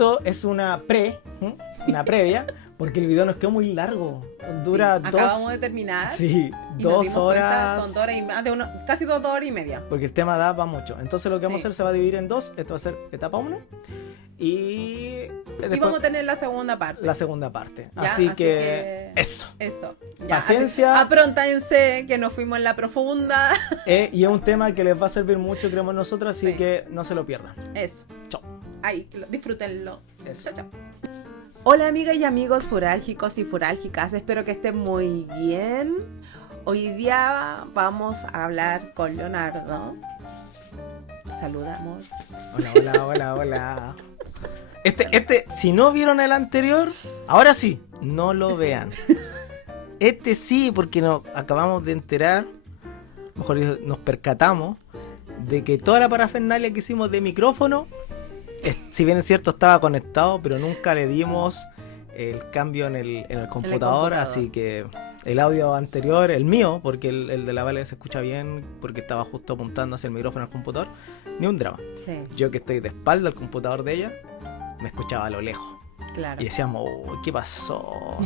esto es una previa, porque el video nos quedó muy largo. Dura sí, acabamos de terminar. Sí, y 2 horas. Son 2 horas y casi 2 horas y media. Porque el tema da para mucho. Entonces lo que vamos a Sí. hacer se va a dividir en 2. Esto va a ser etapa 1. Y después vamos a tener la segunda parte. la segunda parte. Ya, Así que eso. Ya, Paciencia. Apróntense que nos fuimos en la profunda. Y es un tema que les va a servir mucho, creemos nosotros, así Sí. que no se lo pierdan. Eso. Chao. Ahí, disfrútenlo. Eso. Chao, chao. Hola amigas y amigos furálgicos y furálgicas, espero que estén muy bien. Hoy día vamos a hablar con Leonardo. Saluda, amor. Hola. Si no vieron el anterior, ahora sí, no lo vean. Este sí, porque nos acabamos de enterar, mejor dicho, nos percatamos de que toda la parafernalia que hicimos de micrófono, si bien es cierto estaba conectado, pero nunca le dimos el cambio en el computador, así que el audio anterior, el mío, porque el de la Vale se escucha bien, porque estaba justo apuntando hacia el micrófono al computador, ni un drama. Sí, Yo que estoy de espalda al computador de ella, me escuchaba a lo lejos. claro. Y decíamos, uy, ¿qué pasó?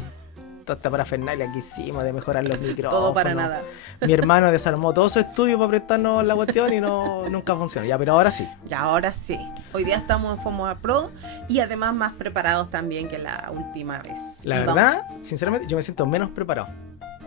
Toda esta parafernalia que hicimos de mejorar los micrófonos. Todo para nada. Mi hermano desarmó todo su estudio para prestarnos la cuestión y nunca funcionó. Ya, pero ahora sí. Ya, ahora sí. Hoy día estamos en Fórmula Pro y además más preparados también que la última vez. La Y verdad, sinceramente, yo me siento menos preparado.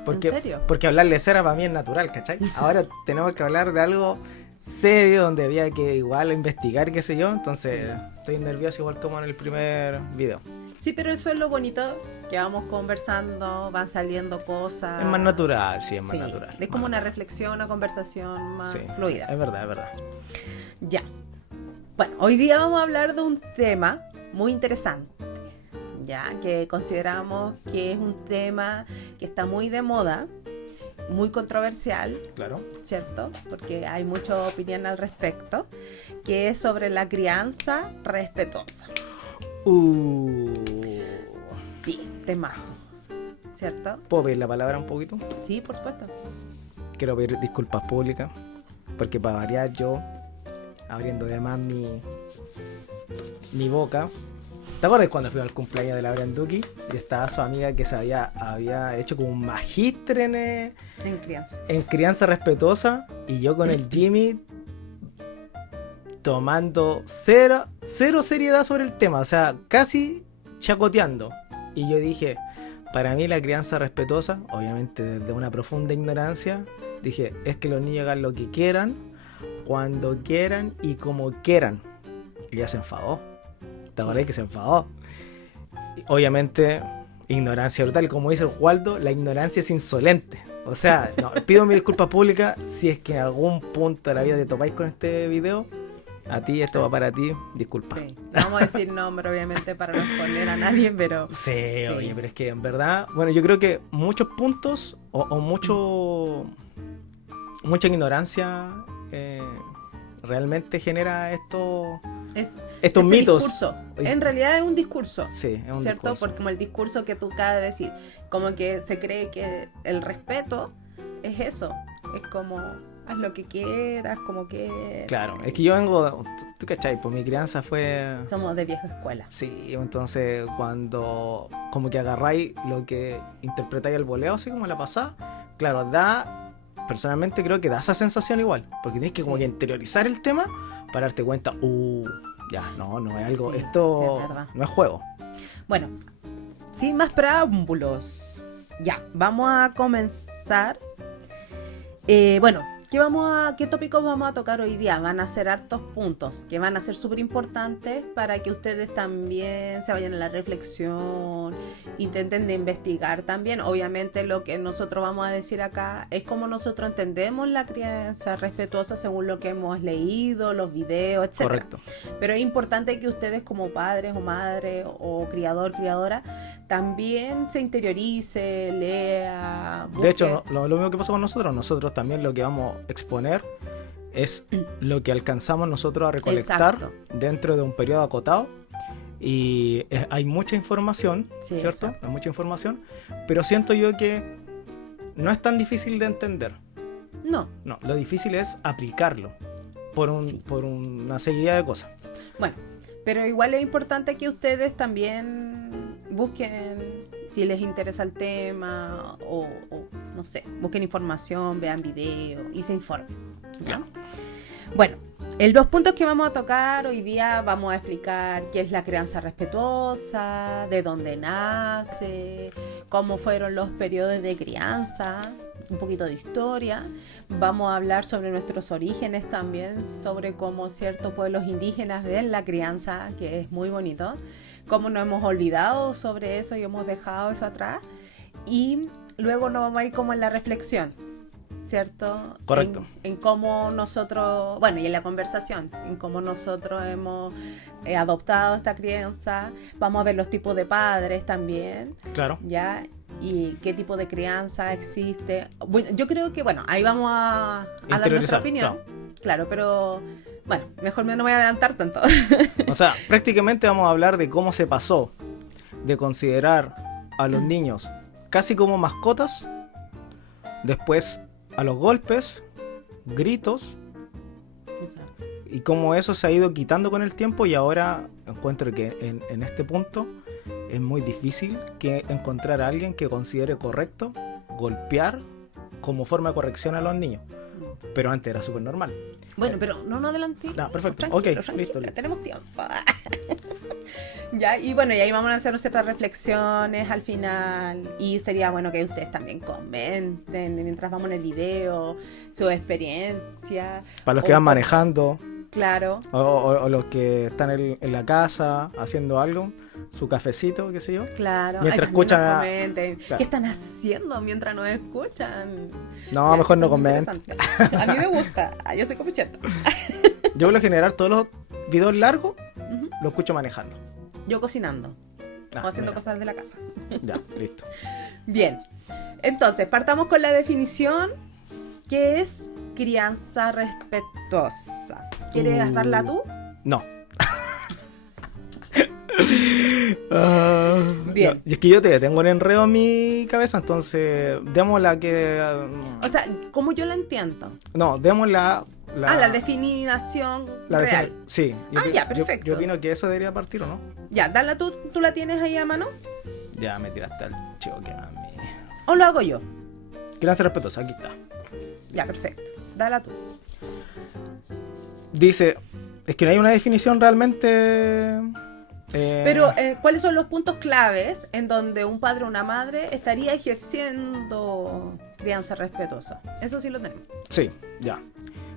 Porque, ¿En serio? Porque hablar de cera para mí es natural, ¿cachai? Ahora tenemos que hablar de algo serio, donde había que igual investigar, qué sé yo. Entonces, estoy nervioso igual como en el primer video. Sí, pero eso es lo bonito, que vamos conversando, van saliendo cosas. Es más natural, sí, es más Sí, natural. es como Más una natural. reflexión, una conversación más Sí, fluida. es verdad. Ya. Bueno, hoy día vamos a hablar de un tema muy interesante, ya que consideramos que es un tema que está muy de moda, muy controversial, Claro. ¿cierto? Porque hay mucha opinión al respecto, que es sobre la crianza respetuosa. Sí, temazo, ¿cierto? ¿Puedo pedir la palabra un poquito? Sí, por supuesto. Quiero pedir disculpas públicas, porque para variar yo, abriendo de más mi boca. ¿Te acuerdas cuando fuimos al cumpleaños de la Branduki? Y estaba su amiga que había hecho como un magíster En crianza. en crianza respetuosa, y yo con el Jimmy tomando cero seriedad sobre el tema, o sea, casi chacoteando. Y yo dije, para mí la crianza respetuosa, obviamente desde una profunda ignorancia, dije, es que los niños hagan lo que quieran, cuando quieran y como quieran. Y ella se enfadó. ¿Te acordás que se enfadó? Y obviamente, ignorancia brutal. Como dice el Waldo, la ignorancia es insolente. O sea, no, pido mis disculpas públicas si es que en algún punto de la vida te topáis con este video. A ti, esto va para ti, disculpa. Sí. No vamos a decir nombre, obviamente, para no exponer a nadie, pero... Sí, Sí. oye, pero es que en verdad, bueno, yo creo que muchos puntos o mucha ignorancia realmente genera estos Ese mitos. discurso. En realidad es un discurso, Sí, es un ¿cierto? discurso. Porque como el discurso que tú acabas de decir, como que se cree que el respeto es eso, es como haz lo que quieras, como que... Claro, es que yo vengo, tú cachai, pues mi crianza fue... Somos de vieja escuela. Sí, entonces cuando como que agarráis lo que interpretáis al voleo, así como la pasada, claro, personalmente creo que da esa sensación igual, porque tienes que como Sí. que interiorizar el tema para darte cuenta, ya, no es algo, Sí, esto sí, es verdad. no es juego. Bueno, sin más preámbulos, ya, vamos a comenzar. Bueno, ¿qué tópicos vamos a tocar hoy día? Van a ser hartos puntos que van a ser súper importantes para que ustedes también se vayan a la reflexión, intenten de investigar también. Obviamente lo que nosotros vamos a decir acá es cómo nosotros entendemos la crianza respetuosa según lo que hemos leído, los videos, etc. Correcto. Pero es importante que ustedes como padres o madres o criador, criadora, también se interiorice, lea, busque. De hecho, lo mismo que pasó con nosotros también lo que vamos a exponer es lo que alcanzamos nosotros a recolectar. Exacto. Dentro de un periodo acotado. Y hay mucha información, Sí, ¿cierto? exacto. Hay mucha información, pero siento yo que no es tan difícil de entender. No. No, lo difícil es aplicarlo por Sí. una seguida de cosas. Bueno, Pero igual es importante que ustedes también busquen si les interesa el tema o no sé, busquen información, vean videos y se informen, ¿ya? Claro. Bueno, los puntos que vamos a tocar hoy día, vamos a explicar qué es la crianza respetuosa, de dónde nace, cómo fueron los periodos de crianza, un poquito de historia. Vamos a hablar sobre nuestros orígenes también, sobre cómo ciertos pueblos indígenas ven la crianza, que es muy bonito, cómo nos hemos olvidado sobre eso y hemos dejado eso atrás. Y luego nos vamos a ir como en la reflexión, ¿cierto? Correcto. En cómo nosotros, bueno, y en la conversación, en cómo nosotros hemos adoptado esta crianza. Vamos a ver los tipos de padres también, Claro. ¿ya? Y qué tipo de crianza existe. Bueno, yo creo que, bueno, ahí vamos a dar nuestra Interiorizar, opinión. Claro, pero bueno, mejor no me voy a adelantar tanto. O sea, prácticamente vamos a hablar de cómo se pasó de considerar a los niños casi como mascotas, después a los golpes, gritos, Exacto. y cómo eso se ha ido quitando con el tiempo, y ahora encuentro que en este punto es muy difícil que encontrar a alguien que considere correcto golpear como forma de corrección a los niños. Pero antes era súper normal. Bueno, pero no nos adelantemos. No, perfecto. Tranquilo, Ok, tranquilo, listo. tenemos tiempo. Ya, y bueno, y ahí vamos a hacer ciertas reflexiones al final. Y sería bueno que ustedes también comenten mientras vamos en el video su experiencia. Para los que van manejando, Claro. o los que están en la casa haciendo algo, su cafecito, qué sé yo. Claro. Mientras Ay, también escuchan nos a- comenten. Claro. ¿Qué están haciendo mientras nos escuchan? No, Ya, mejor eso no es muy comenten. interesante. A mí me gusta. Yo soy copucheta. Yo por lo general todos los videos largos Ujú. los escucho manejando. Yo cocinando Ah, o haciendo mira. cosas de la casa. Ya, listo. Bien, entonces partamos con la definición, que es crianza respetuosa. ¿Quieres darla tú? No. Ah, Bien. no, y es que yo tengo un enredo en mi cabeza, entonces démosla que... O sea, como yo la entiendo. no, démosla... La definición la real. sí. Ya, perfecto. Yo opino que eso debería partir, ¿o no? Ya, dala tú. ¿Tú la tienes ahí a mano? Ya me tiraste al choque a mí. ¿O lo hago yo? Crianza respetuosa, aquí está. Ya, perfecto. Dala tú. Dice, es que no hay una definición realmente... Pero, ¿cuáles son los puntos claves en donde un padre o una madre estaría ejerciendo crianza respetuosa? Eso sí lo tenemos. Sí, ya.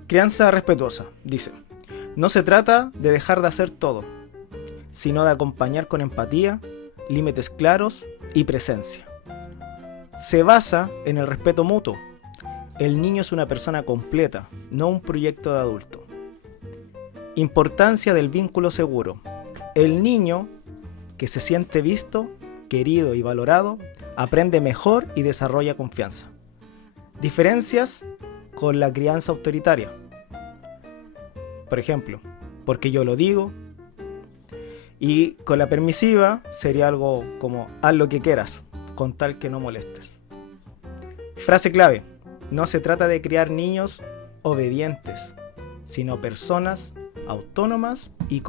Crianza respetuosa, dice. No se trata de dejar de hacer todo, sino de acompañar con empatía, límites claros y presencia. Se basa en el respeto mutuo. El niño es una persona completa, no un proyecto de adulto. Importancia del vínculo seguro. El niño que se siente visto, querido y valorado, aprende mejor y desarrolla confianza. Diferencias con la crianza autoritaria. Por ejemplo, porque yo lo digo. Y con la permisiva sería algo como haz lo que quieras, con tal que no molestes. Frase clave: no se trata de criar niños obedientes, sino personas autónomas y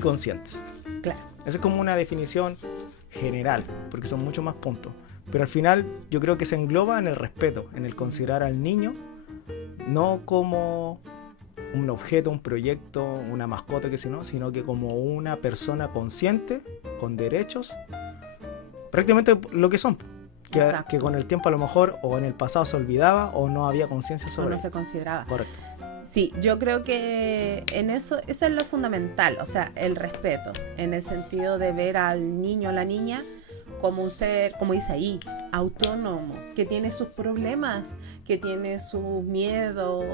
conscientes. Claro. Esa es como una definición general, porque son muchos más puntos. Pero al final yo creo que se engloba en el respeto, en el considerar al niño no como un objeto, un proyecto, una mascota, que sino que como una persona consciente, con derechos, prácticamente lo que son. Exacto. Que con el tiempo a lo mejor o en el pasado se olvidaba o no había conciencia O sobre no ello. se consideraba. Correcto. Sí, yo creo que en eso es lo fundamental, o sea, el respeto, en el sentido de ver al niño o la niña como un ser, como dice ahí, autónomo, que tiene sus problemas, que tiene sus miedos,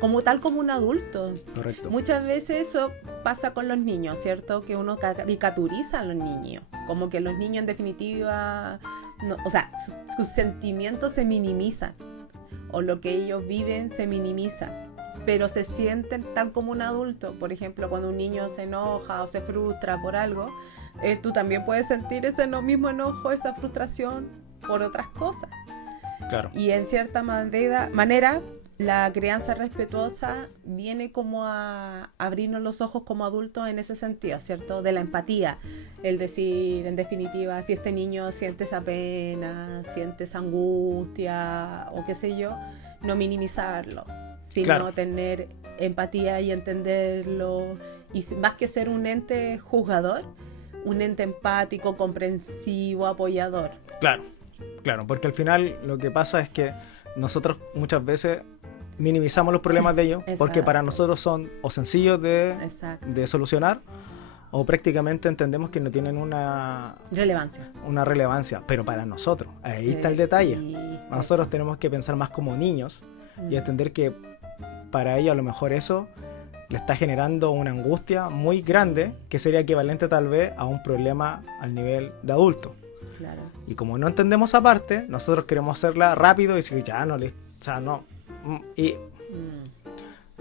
como tal como un adulto. Correcto. Muchas veces eso pasa con los niños, ¿cierto? Que uno caricaturiza a los niños, como que los niños en definitiva, no, o sea, sus sentimientos se minimizan, o lo que ellos viven se minimiza, pero se sienten tal como un adulto. Por ejemplo, cuando un niño se enoja o se frustra por algo, tú también puedes sentir ese mismo enojo, esa frustración por otras cosas. Claro. Y en cierta manera la crianza respetuosa viene como a abrirnos los ojos como adultos en ese sentido, ¿cierto? De la empatía, el decir, en definitiva, si este niño siente esa pena, siente esa angustia o qué sé yo, no minimizarlo, sino Claro. tener empatía y entenderlo, y más que ser un ente juzgador, un ente empático, comprensivo, apoyador. Claro, claro, porque al final lo que pasa es que nosotros muchas veces minimizamos los problemas de ellos, porque Exacto. para nosotros son o sencillos Exacto. de solucionar, o prácticamente entendemos que no tienen Relevancia. una relevancia, pero para nosotros, ahí está el detalle. Sí, Nosotros eso. tenemos que pensar más como niños y Mm. entender que para ellos a lo mejor eso le está generando una angustia muy grande, que sería equivalente tal vez a un problema al nivel de adulto. Claro. Y como no entendemos esa parte, nosotros queremos hacerla rápido y decir, ya no, o sea, no. Y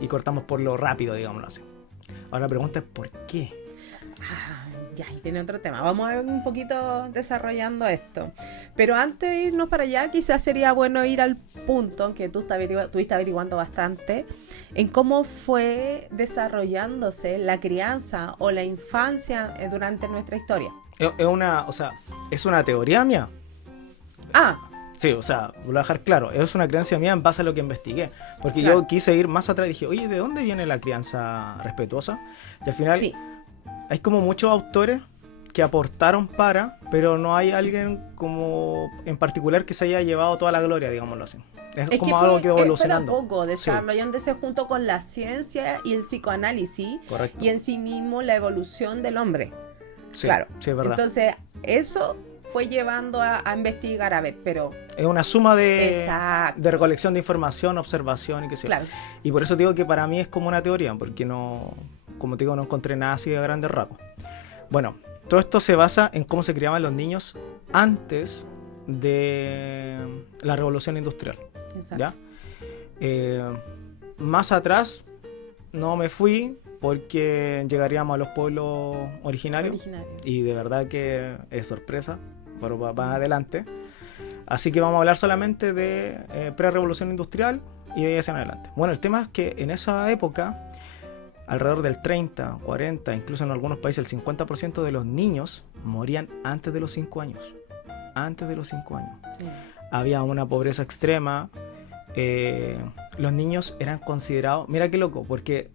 Mm. cortamos por lo rápido, digámoslo así. Ahora la pregunta es ¿por qué? Ya, y tiene otro tema. Vamos a ir un poquito desarrollando esto. Pero antes de irnos para allá, quizás sería bueno ir al punto que tú estuviste averiguando bastante, en cómo fue desarrollándose la crianza o la infancia durante nuestra historia. Es una teoría mía. Ah, Sí, o sea, voy a dejar claro, es una creencia mía en base a lo que investigué. Porque Claro. yo quise ir más atrás y dije, oye, ¿de dónde viene la crianza respetuosa? Y al final sí. hay como muchos autores que aportaron pero no hay alguien como en particular que se haya llevado toda la gloria, digámoslo así. Es Es como que algo que va fue evolucionando. poco Sí, desarrollándose junto con la ciencia y el psicoanálisis correcto. y en sí mismo la evolución del hombre. Sí, Claro. sí, es verdad. Entonces, eso fue llevando a investigar, a ver, pero Es una suma exacto, de recolección de información, observación y qué sé yo. claro, Y por eso digo que para mí es como una teoría, porque no, como te digo, no encontré nada así de grandes rasgos. Bueno, todo esto se basa en cómo se criaban los niños antes de la revolución industrial, exacto. ¿ya? Más atrás no me fui porque llegaríamos a los pueblos originarios. Originario. Y de verdad que es sorpresa, pero va adelante. Así que vamos a hablar solamente de pre-revolución industrial y de ahí hacia adelante. Bueno, el tema es que en esa época, alrededor del 30, 40, incluso en algunos países el 50% de los niños morían antes de los 5 años. Antes de los 5 años. Sí. Había una pobreza extrema. Los niños eran considerados... Mira qué loco, porque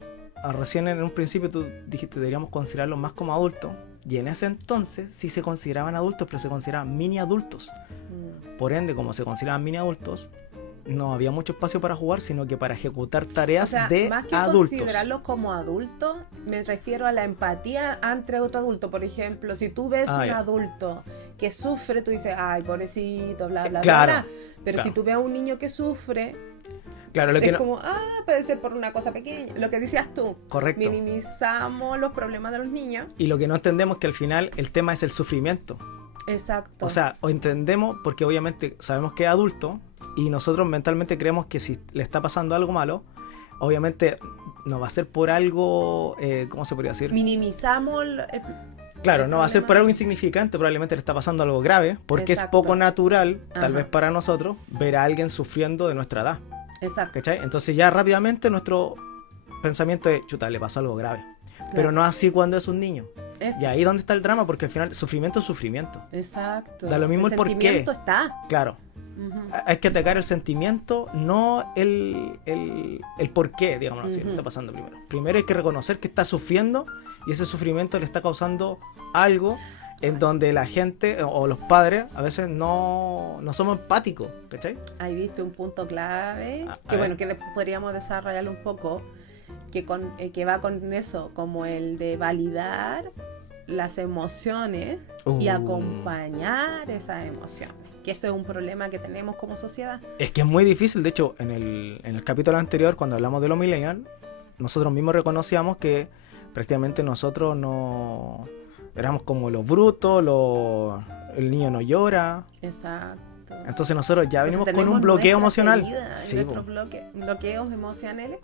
recién en un principio tú dijiste deberíamos considerarlos más como adultos. Y en ese entonces sí se consideraban adultos, pero se consideraban mini adultos. Mm. Por ende, como se consideraban mini adultos, no había mucho espacio para jugar, sino que para ejecutar O tareas sea, de más que adultos. considerarlos como adultos, me refiero a la empatía ante otro adulto. Por ejemplo, si tú ves un Ya. adulto que sufre, tú dices, ay, pobrecito, bla, bla, Claro, bla, bla. Pero claro. si tú ves a un niño que sufre, Claro, lo que es no... como, puede ser por una cosa pequeña. Lo que decías tú, Correcto. minimizamos los problemas de los niños. Y lo que no entendemos es que al final el tema es el sufrimiento. Exacto. O sea, o entendemos porque obviamente sabemos que es adulto y nosotros mentalmente creemos que si le está pasando algo malo, obviamente no va a ser por algo, ¿cómo se podría decir? minimizamos Claro, el no va a ser problema. por algo insignificante, probablemente le está pasando algo grave, porque Exacto. es poco natural, tal Ajá. vez para nosotros, ver a alguien sufriendo de nuestra edad. Exacto. ¿Cachai? Entonces ya rápidamente nuestro pensamiento es, chuta, le pasó algo grave. Pero Claro. no así cuando es un niño. Es- Y ahí es donde está el drama, porque al final sufrimiento es sufrimiento. Exacto. Da lo mismo el por qué. sentimiento está. Claro, Ujú. hay que atacar el sentimiento, no el por qué, digamos así, Ujú. le está pasando primero. Primero hay que reconocer que está sufriendo y ese sufrimiento le está causando algo en donde la gente o los padres a veces no somos empáticos, ¿cachai? Ahí diste un punto clave, A que ver. bueno, que después podríamos desarrollarlo un poco, que va con eso, como el de validar las emociones y acompañar esas emociones. Que eso es un problema que tenemos como sociedad. Es que es muy difícil, de hecho, en el capítulo anterior, cuando hablamos de los millennials, nosotros mismos reconocíamos que prácticamente nosotros no éramos como los brutos, el niño no llora. Exacto. Entonces nosotros ya venimos Entonces con tenemos un bloqueo nuestras emocional. heridas, Sí, nuestros po. bloqueos emocionales.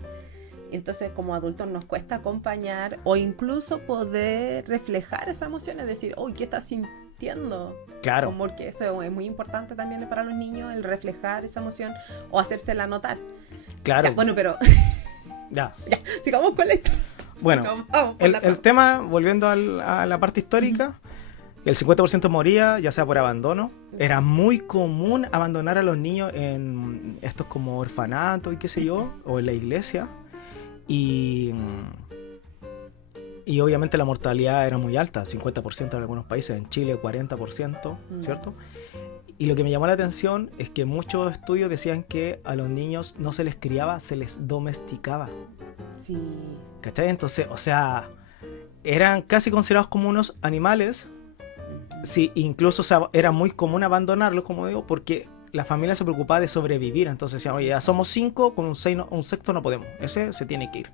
Entonces, como adultos nos cuesta acompañar o incluso poder reflejar esa emoción, es decir, uy, ¿qué estás sintiendo. Claro. Porque eso es muy importante también para los niños, el reflejar esa emoción o hacérsela notar. Claro. Ya, bueno, pero Ya. ya, sigamos con esto. Bueno, Vamos por la el tema, volviendo a la parte histórica, el 50% moría, ya sea por abandono. Era muy común abandonar a los niños en estos como orfanatos y qué sé yo, o en la iglesia. Y obviamente la mortalidad era muy alta, 50% en algunos países, en Chile 40%, ¿cierto? Y lo que me llamó la atención es que muchos estudios decían que a los niños no se les criaba, se les domesticaba. Sí. ¿Cachai? Entonces, o sea, eran casi considerados como unos animales. Sí, incluso, o sea, era muy común abandonarlos, como digo, porque la familia se preocupaba de sobrevivir. Entonces decían, oye, ya somos 5, con un sexto no podemos. Ese se tiene que ir,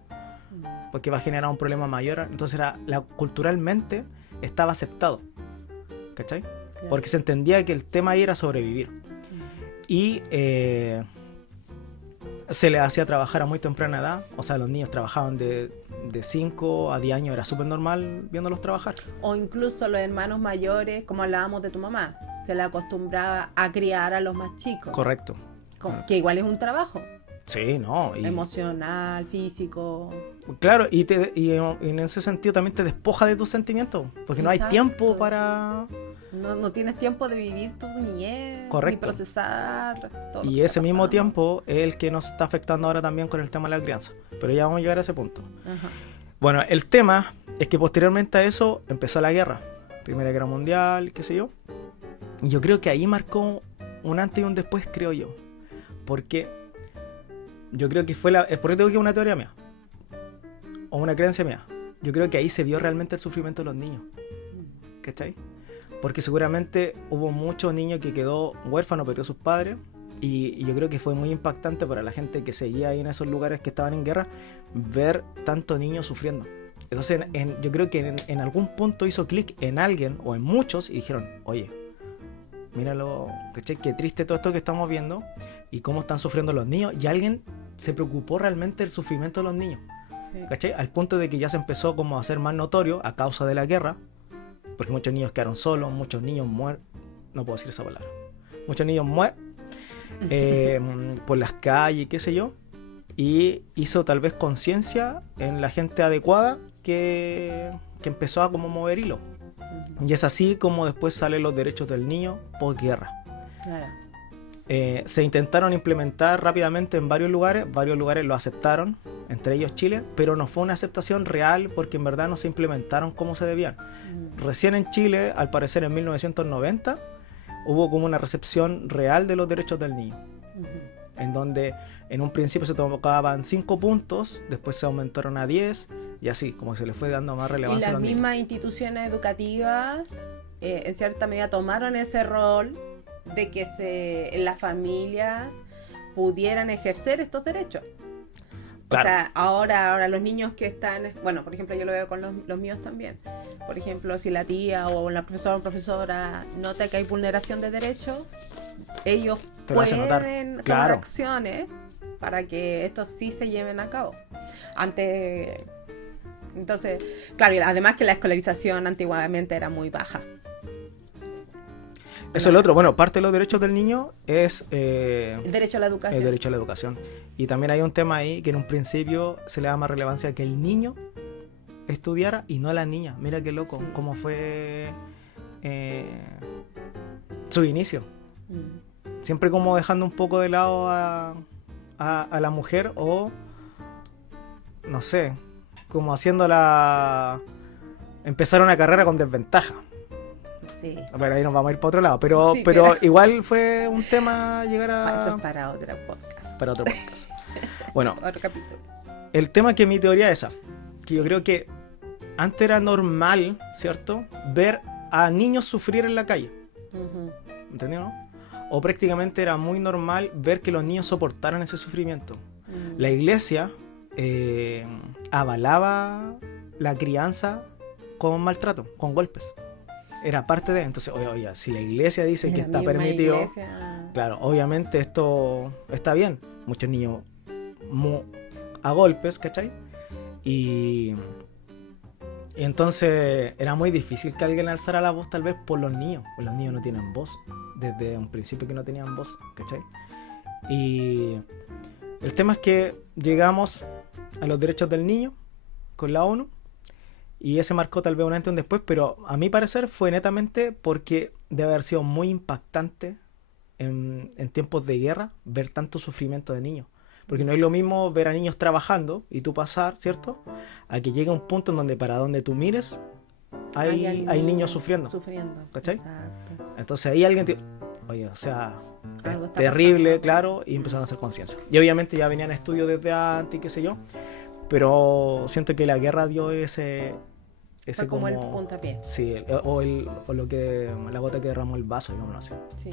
porque va a generar un problema mayor. Entonces culturalmente estaba aceptado, ¿cachai? Claro. Porque se entendía que el tema ahí era sobrevivir. Y se les hacía trabajar a muy temprana edad. O sea, los niños trabajaban de 5 a 10 años, era súper normal viéndolos trabajar. O incluso los hermanos mayores, como hablábamos de tu mamá, se le acostumbraba a criar a los más chicos. Correcto. Que igual es un trabajo. Sí, no. Emocional, físico. Claro, y en ese sentido también te despoja de tus sentimientos, porque no hay tiempo para... No tienes tiempo de vivir tu niñez, Correcto. ni procesar todo. Y ese mismo tiempo es el que nos está afectando ahora también con el tema de la crianza. Pero ya vamos a llegar a ese punto. Ajá. Bueno, el tema es que posteriormente a eso empezó la guerra. Primera Guerra Mundial, qué sé yo. Y yo creo que ahí marcó un antes y un después, creo yo. Porque yo creo que es por eso digo que es una teoría mía. O una creencia mía. Yo creo que ahí se vio realmente el sufrimiento de los niños. ¿Cachai? Porque seguramente hubo muchos niños que quedó huérfano, perdió a sus padres. Y yo creo que fue muy impactante para la gente que seguía ahí en esos lugares que estaban en guerra, ver tantos niños sufriendo. Entonces yo creo que en algún punto hizo clic en alguien o en muchos y dijeron, oye, míralo, ¿cachai? Qué triste todo esto que estamos viendo y cómo están sufriendo los niños. Y alguien se preocupó realmente del sufrimiento de los niños, Sí. ¿cachai? Al punto de que ya se empezó como a hacer más notorio a causa de la guerra, porque muchos niños quedaron solos, muchos niños mueren, no puedo decir esa palabra, muchos niños mueren por las calles, qué sé yo, y hizo tal vez conciencia en la gente adecuada que empezó a como mover hilo. Y es así como después salen los derechos del niño posguerra. Claro. Se intentaron implementar rápidamente en varios lugares lo aceptaron, entre ellos Chile, pero no fue una aceptación real porque en verdad no se implementaron como se debían. Recién en Chile, al parecer en 1990, hubo como una recepción real de los derechos del niño, en donde en un principio se tocaban 5 puntos, después se aumentaron a 10 y así, como se le fue dando más Y relevancia a las los niños. mismas instituciones educativas, en cierta medida, tomaron ese rol de que las familias pudieran ejercer estos derechos. Claro. O sea, ahora los niños que están, bueno, por ejemplo, yo lo veo con los míos también. Por ejemplo, si la tía o la profesora o profesora nota que hay vulneración de derechos, ellos Te lo hace notar. pueden tomar Claro. acciones para que estos sí se lleven a cabo. Entonces, claro, y además que la escolarización antiguamente era muy baja. Eso es lo otro. Bueno, parte de los derechos del niño es El derecho a la educación. el derecho a la educación. Y también hay un tema ahí que en un principio se le da más relevancia a que el niño estudiara y no la niña. Mira qué loco, Sí. cómo fue su inicio. Siempre como dejando un poco de lado a la mujer o, no sé, como haciéndola empezar una carrera con desventaja. Sí. Pero ahí nos vamos a ir para otro lado. Pero Sí, igual fue un tema llegar Eso a... es para otro podcast. para otro podcast. Bueno, Otro capítulo. el tema que mi teoría es esa. Que yo creo que antes era normal, ¿cierto? Ver a niños sufrir en la calle. ¿Entendió, no? O prácticamente era muy normal ver que los niños soportaran ese sufrimiento. La iglesia avalaba la crianza con maltrato, con golpes. Era parte de... Entonces, oye, si la iglesia dice que está permitido... Iglesia... Claro, obviamente esto está bien. Muchos niños a golpes, ¿cachai? Y Y entonces era muy difícil que alguien alzara la voz tal vez por los niños. Pues los niños no tienen voz. Desde un principio que no tenían voz, ¿cachai? Y el tema es que llegamos a los derechos del niño con la ONU. Y ese marcó tal vez un antes y un después. Pero a mi parecer fue netamente porque debe haber sido muy impactante en tiempos de guerra ver tanto sufrimiento de niños. Porque no es lo mismo ver a niños trabajando y tú pasar, ¿cierto? A que llegue un punto en donde para donde tú mires hay niños sufriendo. ¿Cachai? Exacto. Entonces ahí alguien te... Oye, o sea, Algo es está terrible, pasando. claro, y empezaron a hacer conciencia. Y obviamente ya venían estudios desde antes y qué sé yo, pero siento que la guerra dio ese Fue como el puntapié. Sí, o lo que la gota que derramó el vaso, digámoslo así. Sí.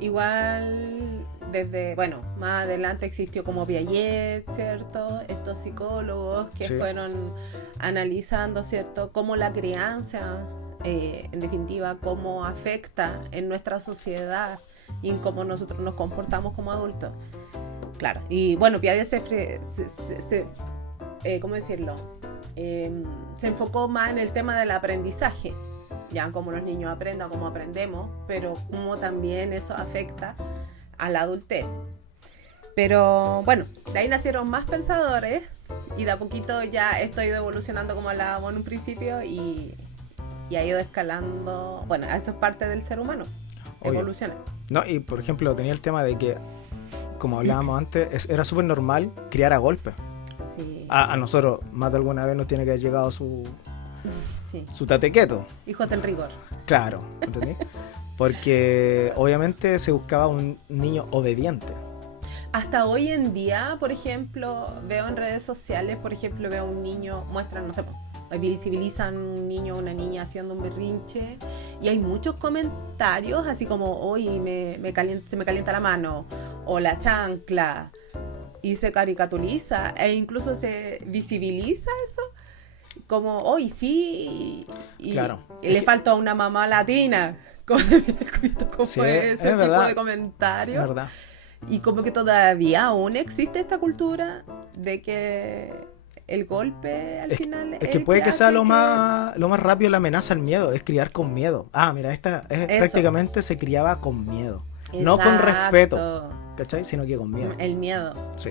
Igual desde, bueno, más adelante existió como Piaget, ¿cierto? Estos psicólogos que Sí. fueron analizando, ¿cierto? Cómo la crianza, en definitiva, cómo afecta en nuestra sociedad y en cómo nosotros nos comportamos como adultos. Claro, y bueno, Piaget ¿cómo decirlo? Se enfocó más en el tema del aprendizaje, ya como los niños aprendan, cómo aprendemos, pero cómo también eso afecta a la adultez. Pero bueno, de ahí nacieron más pensadores y de a poquito ya esto ha ido evolucionando como hablábamos en un principio y ha ido escalando, bueno, eso es parte del ser humano, Obvio. evoluciona. No, y por ejemplo tenía el tema de que, como hablábamos antes, era súper normal criar a golpes. Sí, A nosotros más de alguna vez nos tiene que haber llegado su sí. tatequeto. Hijos del rigor. Claro, ¿entendí? Porque obviamente se buscaba un niño obediente. Hasta hoy en día, por ejemplo, veo en redes sociales, por ejemplo, veo a un niño, muestran, no sé, visibilizan un niño o una niña haciendo un berrinche y hay muchos comentarios así como, hoy se me calienta la mano o la chancla y se caricaturiza e incluso se visibiliza eso como, hoy sí, y Claro. le falta una mamá latina. ¿Cómo Sí, ese es tipo verdad. de comentarios? ¿Verdad? Y como que todavía aún existe esta cultura de que el golpe al final Es que el puede que sea hace lo más rápido la amenaza, el miedo, es criar con miedo. Ah, mira, esta Eso. prácticamente se criaba con miedo. No con Exacto. respeto, ¿cachai? Sino que con miedo. El miedo. Sí.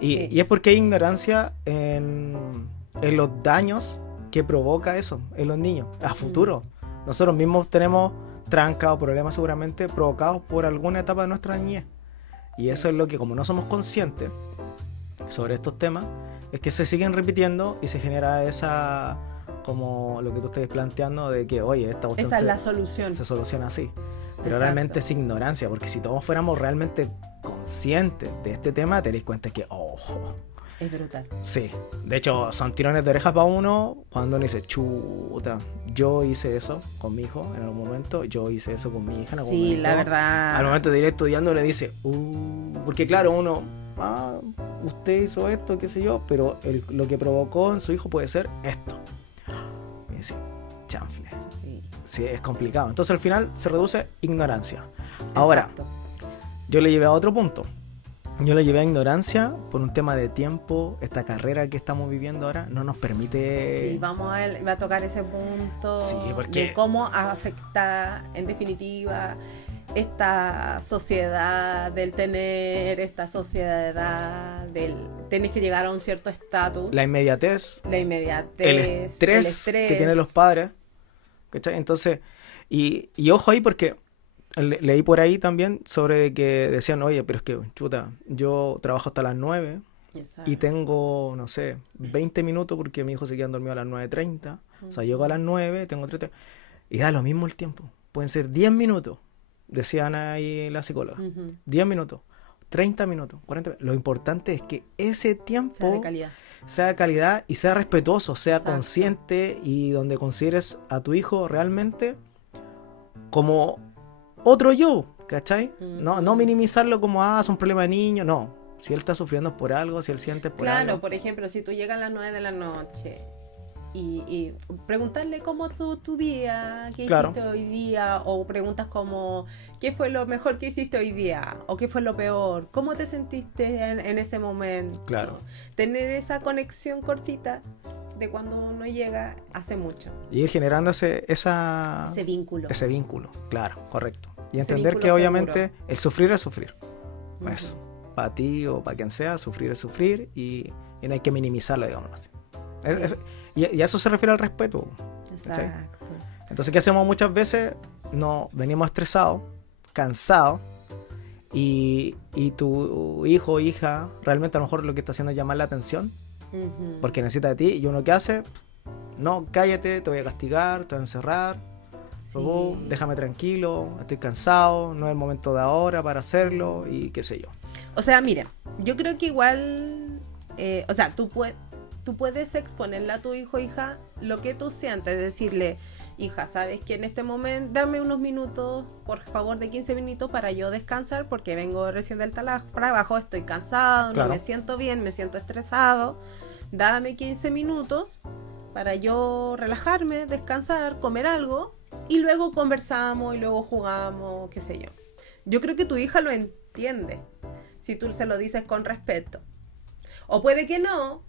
Sí. Y es porque hay ignorancia en los daños que provoca eso en los niños a futuro. Nosotros mismos tenemos trancas o problemas seguramente provocados por alguna etapa de nuestra niñez. Y Sí. eso es lo que, como no somos conscientes sobre estos temas, es que se siguen repitiendo y se genera esa, como lo que tú estés planteando, de que, oye, esta cuestión Esa es la solución. se soluciona así. Pero Exacto. realmente es ignorancia, porque si todos fuéramos realmente conscientes de este tema, te daréis cuenta que, Es brutal. sí. De hecho, son tirones de orejas para uno cuando uno dice, chuta, yo hice eso con mi hijo en algún momento, yo hice eso con mi hija en algún Sí, momento. la verdad. Al momento de ir estudiando le dice, porque Sí. claro, uno, usted hizo esto, qué sé yo, pero lo que provocó en su hijo puede ser esto. Y dice, chanfle. Sí. Sí, es complicado. Entonces al final se reduce ignorancia. Ahora, Exacto. yo le llevé a otro punto. Yo le llevé a ignorancia por un tema de tiempo. Esta carrera que estamos viviendo ahora no nos permite... Sí, va a tocar ese punto Sí, porque- de cómo afecta en definitiva esta sociedad del tener, esta sociedad del tenés que llegar a un cierto estatus, La inmediatez, la inmediatez, el estrés que tienen los padres. ¿Cachai? Entonces, y ojo ahí porque leí por ahí también sobre que decían, oye, pero es que, chuta, yo trabajo hasta las 9 Exacto. y tengo, no sé, 20 minutos porque mi hijo se queda dormido a las 9:30. O sea, llego a las 9, tengo 30. Y da lo mismo el tiempo. Pueden ser 10 minutos, decían ahí la psicóloga. 10 minutos, 30 minutos, 40 minutos. Lo importante es que ese tiempo Sea de calidad. sea de calidad y sea respetuoso, sea Exacto. consciente y donde consideres a tu hijo realmente como otro yo, ¿cachai? No minimizarlo como, es un problema de niño, no. Si él está sufriendo es por algo, si él siente es por Claro, algo. por ejemplo, si tú llegas a las 9 de la noche y preguntarle cómo tu día, qué Claro. hiciste hoy día, o preguntas como qué fue lo mejor que hiciste hoy día, o qué fue lo peor, cómo te sentiste en ese momento. Claro. Tener esa conexión cortita de cuando uno llega hace mucho. Y ir generando ese vínculo, claro, correcto. Y Ese entender que vínculo obviamente seguro. el sufrir es sufrir. Ujú. Eso. Para ti o para quien sea, sufrir es sufrir y no hay que minimizarlo, digamos así. Sí. Y a eso se refiere al respeto. Exacto. Entonces, ¿qué hacemos muchas veces? No, venimos estresados, cansados, y tu hijo o hija realmente a lo mejor lo que está haciendo es llamar la atención, Ujú. porque necesita de ti, y uno que hace, no, cállate, te voy a castigar, te voy a encerrar, Sí. luego, déjame tranquilo, estoy cansado, no es el momento de ahora para hacerlo, y qué sé yo. O sea, mira, yo creo que igual, o sea, tú puedes exponerle a tu hijo o hija lo que tú sientes, decirle, hija, sabes que en este momento dame unos minutos, por favor, de 15 minutos para yo descansar, porque vengo recién del trabajo, estoy cansado, Claro. no me siento bien, me siento estresado, dame 15 minutos para yo relajarme, descansar, comer algo, y luego conversamos y luego jugamos, qué sé yo. Yo creo que tu hija lo entiende, si tú se lo dices con respeto. O puede que no.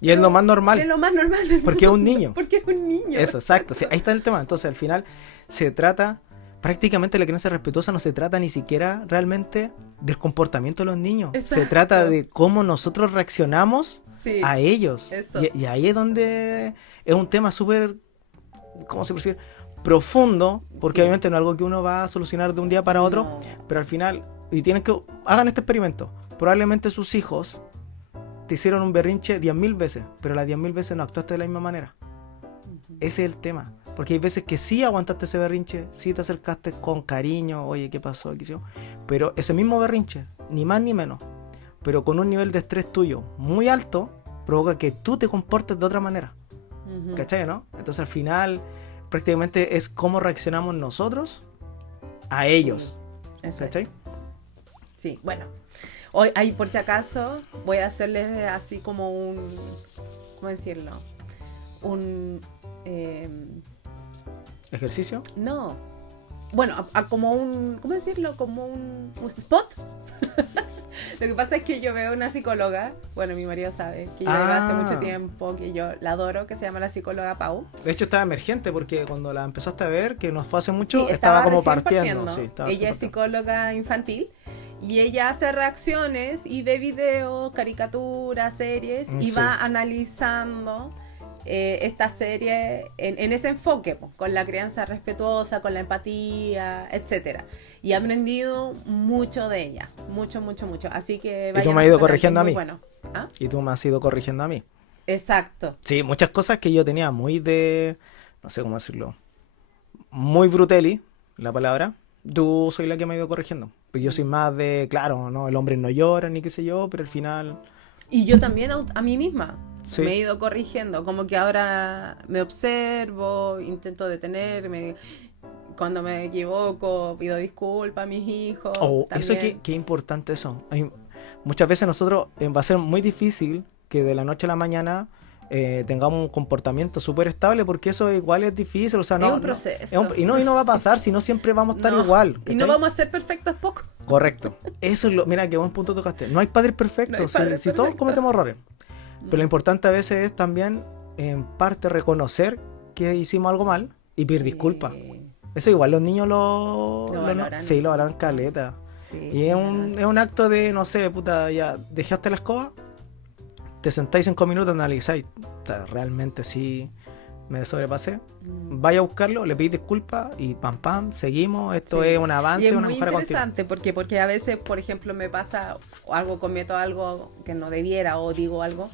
Y es lo más normal. Es lo más normal del Porque es un mundo, niño. Porque es un niño. Eso, exacto. Sí, ahí está el tema. Entonces, al final, se trata, prácticamente la crianza respetuosa no se trata ni siquiera realmente del comportamiento de los niños. Exacto. Se trata de cómo nosotros reaccionamos Sí. a ellos. Eso. Y ahí es donde es un tema súper, ¿cómo se puede decir? Profundo, porque Sí. obviamente no es algo que uno va a solucionar de un día para otro, No. pero al final, y tienen que, hagan este experimento. Probablemente sus hijos te hicieron un berrinche 10.000 veces, pero las 10.000 veces no actuaste de la misma manera. Ujú. Ese es el tema. Porque hay veces que sí aguantaste ese berrinche, sí te acercaste con cariño, oye, ¿qué pasó? ¿Qué hicimos? Pero ese mismo berrinche, ni más ni menos, pero con un nivel de estrés tuyo muy alto, provoca que tú te comportes de otra manera. Ujú. ¿Cachai, no? Entonces al final, prácticamente es cómo reaccionamos nosotros a ellos. Eso ¿Cachai? es. Sí, bueno. Hoy, ahí por si acaso, voy a hacerles así como un, ¿cómo decirlo? Un, ¿Ejercicio? no. Bueno, como un, ¿cómo decirlo? Como un spot. Lo que pasa es que yo veo una psicóloga, bueno, mi marido sabe, que yo lleva hace mucho tiempo, que yo la adoro, que se llama la psicóloga Pau. De hecho estaba emergente porque cuando la empezaste a ver, que no fue hace mucho, Sí, estaba como recién partiendo. Sí, estaba Ella recién es psicóloga infantil y ella hace reacciones y ve videos, caricaturas, series y Sí. va analizando esta serie en ese enfoque, pues, con la crianza respetuosa, con la empatía, etcétera. Y he aprendido mucho de ella, mucho. Así que Y tú vayan me has ido a su canal, que es corrigiendo a muy mí. bueno. ¿Ah? Y tú me has ido corrigiendo a mí. Exacto. Sí, muchas cosas que yo tenía muy de, no sé cómo decirlo, muy bruteli, la palabra. Tú soy la que me ha ido corrigiendo. Porque yo soy más de, claro, no, el hombre no llora ni qué sé yo, pero al final, Y yo también a mí misma sí. me he ido corrigiendo, como que ahora me observo, intento detenerme, cuando me equivoco pido disculpas a mis hijos. Oh, eso también. qué importante eso. Muchas veces nosotros va a ser muy difícil que de la noche a la mañana tengamos un comportamiento súper estable, porque eso igual es difícil, o sea, Es no, un proceso. y no va a pasar, si no siempre vamos a estar No, igual. Y no ¿cachai? vamos a ser perfectos poco. Correcto. Eso es lo, mira qué buen punto tocaste. No hay padres perfectos, No hay padres si todos perfectos. cometemos errores. Pero lo importante a veces es también, en parte, reconocer que hicimos algo mal y pedir disculpas. Eso igual los niños Lo valoran. sí, lo valoran caleta. Sí, Y es un acto de, no sé, puta, ya dejaste la escoba, te sentáis 5 minutos, analizáis, puta, realmente sí me sobrepasé. Vaya a buscarlo, le pedís disculpas y pam, seguimos. Esto Sí. es un Y avance, es una muy mejora continua. interesante porque a veces, por ejemplo, me pasa algo, cometo algo que no debiera o digo algo,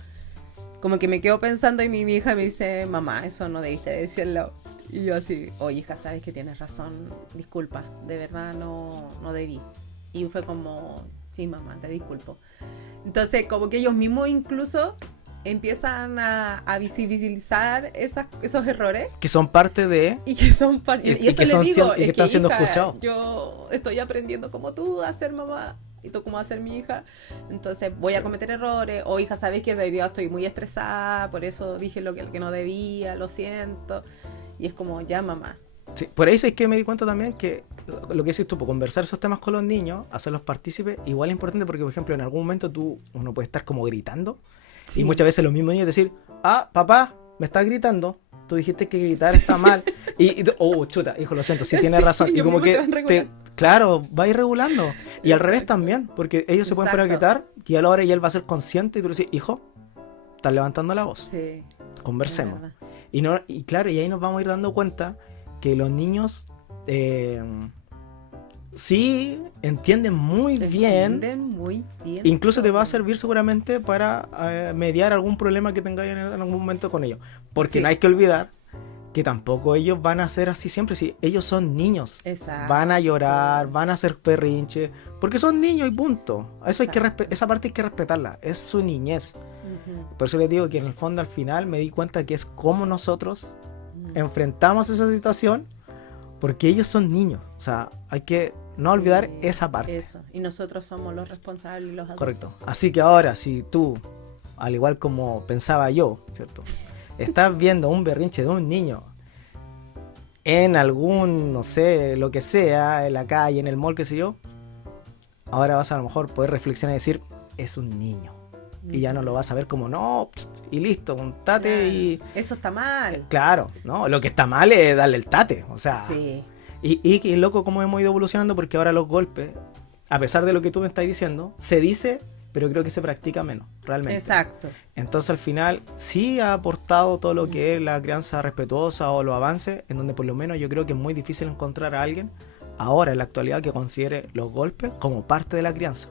como que me quedo pensando y mi hija me dice, mamá, eso no debiste decirlo. Y yo así, oye, hija, sabes que tienes razón, disculpa, de verdad no debí. Y fue como, sí, mamá, te disculpo. Entonces, como que ellos mismos incluso empiezan a visibilizar esos errores Que son parte de... y que son Y y eso que le son digo, y que es están siendo hija, escuchados. yo estoy aprendiendo como tú a ser mamá y tú como a ser mi hija, entonces voy a cometer errores, o hija, sabes que de día estoy muy estresada, por eso dije lo que no debía, lo siento, y es como, ya mamá. Sí, por ahí es que me di cuenta también que lo que dices tú, por conversar esos temas con los niños, hacerlos partícipes, igual es importante porque, por ejemplo, en algún momento uno puede estar como gritando Sí. y muchas veces los mismos niños decir, ah, papá, me estás gritando, tú dijiste que gritar está mal. Oh, chuta, hijo, lo siento, sí tienes razón. Y como que, claro, va a ir regulando. Y al revés también, porque ellos se pueden poner a gritar y a la hora y él va a ser consciente y tú le dices, hijo, estás levantando la voz. Sí. Conversemos. Y claro, y ahí nos vamos a ir dando cuenta que los niños sí entienden muy bien. Incluso te va a servir seguramente para mediar algún problema que tengáis en algún momento con ellos. Porque no hay que olvidar que tampoco ellos van a ser así siempre. Si ellos son niños, van a llorar, van a hacer perrinche, porque son niños y punto. Eso hay que esa parte hay que respetarla. Es su niñez. Por eso les digo que en el fondo al final me di cuenta que es como nosotros enfrentamos esa situación, porque ellos son niños. O sea, hay que no olvidar esa parte. Eso. Y nosotros somos los responsables y los adultos. Correcto. Así que ahora, si tú, al igual como pensaba yo, ¿cierto? Estás viendo un berrinche de un niño en algún, no sé, lo que sea, en la calle, en el mall, qué sé yo, ahora vas a lo mejor poder reflexionar y decir, es un niño. Y ya no lo vas a ver como, no, y listo, un tate claro. y... Eso está mal. Claro, ¿no? Lo que está mal es darle el tate, o sea... Sí. Y loco cómo hemos ido evolucionando, porque ahora los golpes, a pesar de lo que tú me estás diciendo, se dice, pero creo que se practica menos, realmente. Exacto. Entonces al final sí ha aportado todo lo que es la crianza respetuosa o los avances, en donde por lo menos yo creo que es muy difícil encontrar a alguien ahora en la actualidad que considere los golpes como parte de la crianza.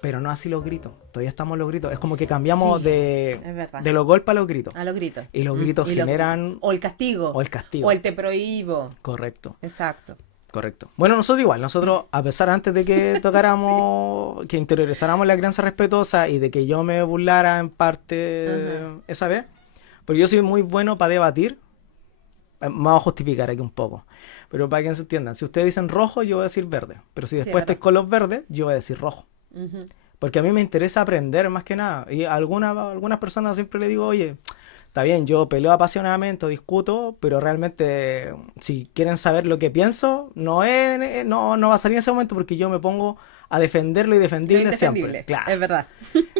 Pero no así los gritos, todavía estamos los gritos, es como que cambiamos de los golpes a los gritos. A los gritos. Y los gritos generan... O el castigo. O el castigo. O el te prohíbo. Correcto. Exacto. Correcto. Bueno, nosotros igual, nosotros a pesar antes de que tocáramos, que interiorizáramos la crianza respetuosa y de que yo me burlara en parte esa vez, porque yo soy muy bueno para debatir, vamos a justificar aquí un poco, pero para que se entiendan, si ustedes dicen rojo, yo voy a decir verde, pero si después estáis con los verdes, yo voy a decir rojo. Porque a mí me interesa aprender más que nada, y a algunas personas siempre le digo, oye, está bien, yo peleo apasionadamente o discuto, pero realmente si quieren saber lo que pienso, no va a salir en ese momento, porque yo me pongo a defenderlo y defendible siempre. Claro. Es verdad.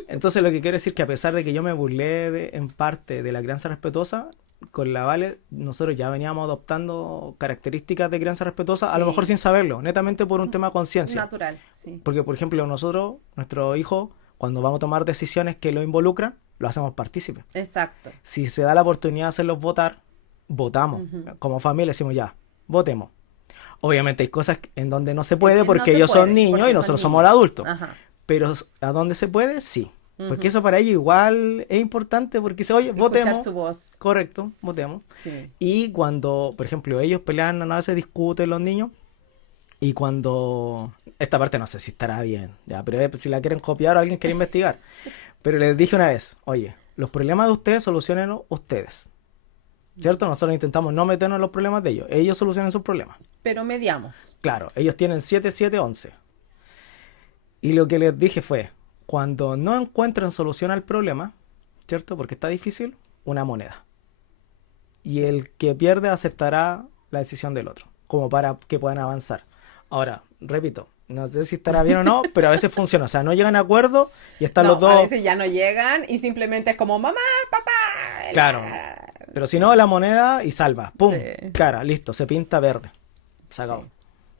Entonces lo que quiero decir es que a pesar de que yo me burlé en parte de la crianza respetuosa, con la Vale nosotros ya veníamos adoptando características de crianza respetuosa, a lo mejor sin saberlo, netamente por un tema de conciencia. Natural, sí. Porque, por ejemplo, nosotros, nuestro hijo, cuando vamos a tomar decisiones que lo involucran, lo hacemos partícipe. Exacto. Si se da la oportunidad de hacerlos votar, votamos. Como familia decimos ya, votemos. Obviamente hay cosas en donde no se puede porque ellos son niños y nosotros somos los adultos. Pero a donde se puede, sí. Porque eso para ellos igual es importante, porque dice, oye, votemos. Su voz. Correcto, votemos. Sí. Y cuando, por ejemplo, ellos pelean, a veces discuten los niños. Y cuando... Esta parte no sé si estará bien, ya, pero si la quieren copiar o alguien quiere investigar. Pero les dije una vez, oye, los problemas de ustedes solucionenlos ustedes. ¿Cierto? Nosotros intentamos no meternos en los problemas de ellos. Ellos solucionan sus problemas. Pero mediamos. Claro, ellos tienen 7, 7, 11. Y lo que les dije fue, cuando no encuentren solución al problema, ¿cierto? Porque está difícil, una moneda. Y el que pierde aceptará la decisión del otro, como para que puedan avanzar. Ahora, repito, no sé si estará bien o no, pero a veces funciona. O sea, no llegan a acuerdo y están los dos... a veces ya no llegan y simplemente es como, mamá, papá. Claro, pero si no, la moneda y salva. ¡Pum! Sí. Cara, listo, se pinta verde. Se acabó. Sí.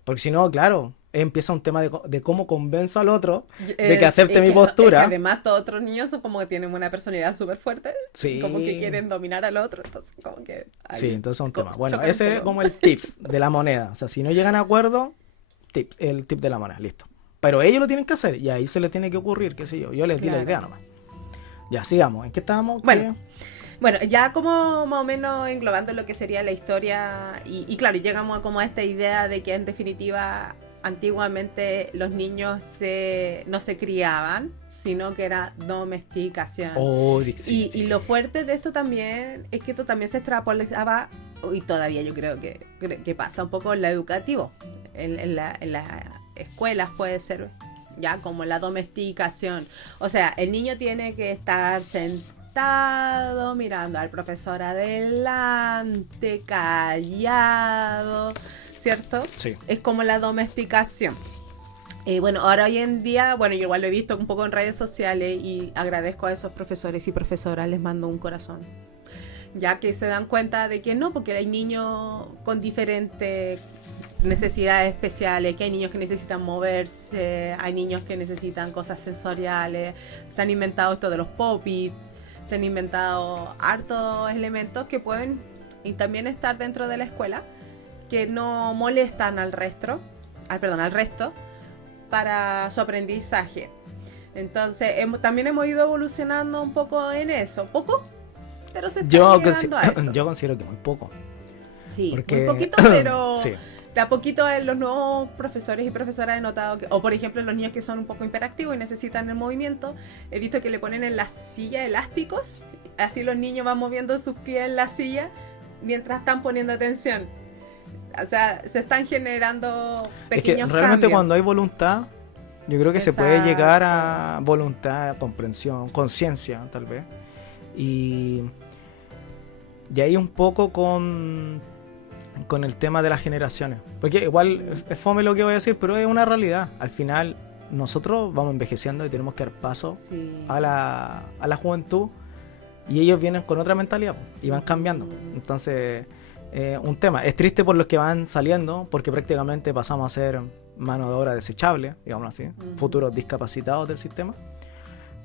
Porque si no, claro, empieza un tema de cómo convenzo al otro de que acepte mi postura. Que además todos otros niños son como que tienen una personalidad súper fuerte. Sí. Como que quieren dominar al otro. Entonces como que... Sí, entonces es un tema. Bueno, ese es como el tips de la moneda. O sea, si no llegan a acuerdo... el tip de la moneda, listo. Pero ellos lo tienen que hacer y ahí se les tiene que ocurrir, qué sé yo. Yo les di la idea nomás. Ya, sigamos. ¿En qué estábamos? Bueno, ya como más o menos englobando lo que sería la historia y claro, llegamos como a esta idea de que en definitiva antiguamente los niños no se criaban, sino que era domesticación. Y lo fuerte de esto también es que esto también se extrapolaba y todavía yo creo que pasa un poco en lo educativo. En las escuelas puede ser ya como la domesticación. O sea, el niño tiene que estar sentado mirando al profesor adelante, callado, ¿cierto? Sí. Es como la domesticación. Bueno, ahora hoy en día, bueno, yo igual lo he visto un poco en redes sociales y agradezco a esos profesores y profesoras, les mando un corazón. ya que se dan cuenta de que no, porque hay niños con diferentes necesidades especiales, que hay niños que necesitan moverse, hay niños que necesitan cosas sensoriales, se han inventado esto de los pop-its, se han inventado hartos elementos que pueden y también estar dentro de la escuela, que no molestan al resto, al resto, para su aprendizaje. Entonces, también hemos ido evolucionando un poco en eso, poco, pero se está llegando a eso. Yo considero que muy poco. Sí, porque... muy poquito, pero sí. De a poquito los nuevos profesores y profesoras he notado que, o por ejemplo los niños que son un poco hiperactivos y necesitan el movimiento, he visto que le ponen en la silla elásticos, así los niños van moviendo sus pies en la silla mientras están poniendo atención. O sea, se están generando pequeños cambios. Realmente cuando hay voluntad, yo creo que se puede llegar a voluntad, comprensión, conciencia tal vez. Y ahí un poco con el tema de las generaciones. Porque igual es fome lo que voy a decir, pero es una realidad. Al final nosotros vamos envejeciendo y tenemos que dar paso a la juventud. Y ellos vienen con otra mentalidad y van cambiando. Entonces, un tema. Es triste por los que van saliendo, porque prácticamente pasamos a ser mano de obra desechable, digamos así, futuros discapacitados del sistema.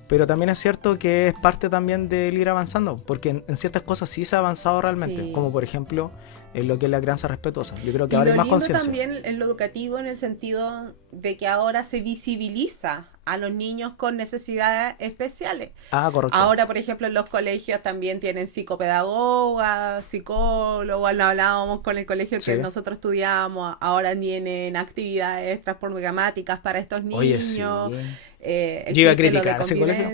Pero también es cierto que es parte también del ir avanzando, porque en ciertas cosas sí se ha avanzado realmente, como por ejemplo en lo que es la crianza respetuosa. Yo creo que ahora hay más conciencia. También en lo educativo, en el sentido de que ahora se visibiliza a los niños con necesidades especiales. Correcto. Ahora, por ejemplo, en los colegios también tienen psicopedagogas, psicólogos, lo hablábamos con el colegio que nosotros estudiamos, ahora tienen actividades extras programáticas para estos niños. Oye, sí. Yo iba a criticar ese colegio.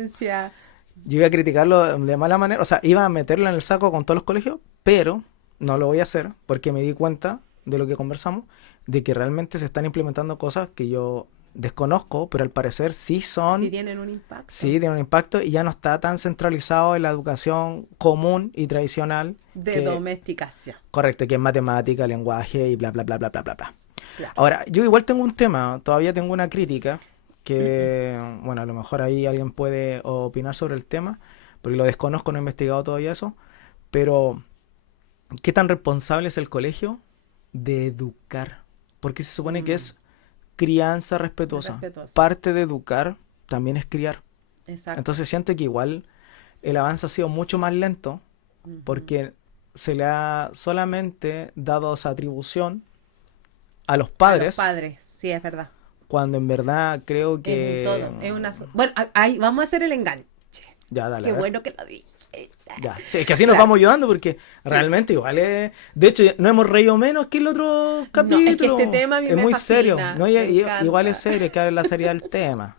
Yo iba a criticarlo de mala manera, o sea, iba a meterlo en el saco con todos los colegios, pero no lo voy a hacer porque me di cuenta de lo que conversamos, de que realmente se están implementando cosas que yo desconozco, pero al parecer sí tienen un impacto. Sí, tienen un impacto y ya no está tan centralizado en la educación común y tradicional. De domesticación. Correcto, que es matemática, lenguaje y bla, bla, bla, bla, bla, bla. Claro. Ahora, yo igual tengo un tema, todavía tengo una crítica que, bueno, a lo mejor ahí alguien puede opinar sobre el tema, porque lo desconozco, no he investigado todavía eso, pero ¿qué tan responsable es el colegio de educar? Porque se supone que es crianza respetuosa. Parte de educar también es criar. Exacto. Entonces siento que igual el avance ha sido mucho más lento porque se le ha solamente dado esa atribución a los padres. A los padres, sí, es verdad. Cuando en verdad creo que... Es todo. Es una bueno, ahí vamos a hacer el enganche. Ya, dale. Qué bueno que lo dije. Ya. Sí, es que así nos vamos ayudando porque realmente igual es... De hecho, no hemos reído menos que el otro capítulo. No, es que este tema a mí es me muy fascina, serio. No, me igual es serio, que la seriedad del tema.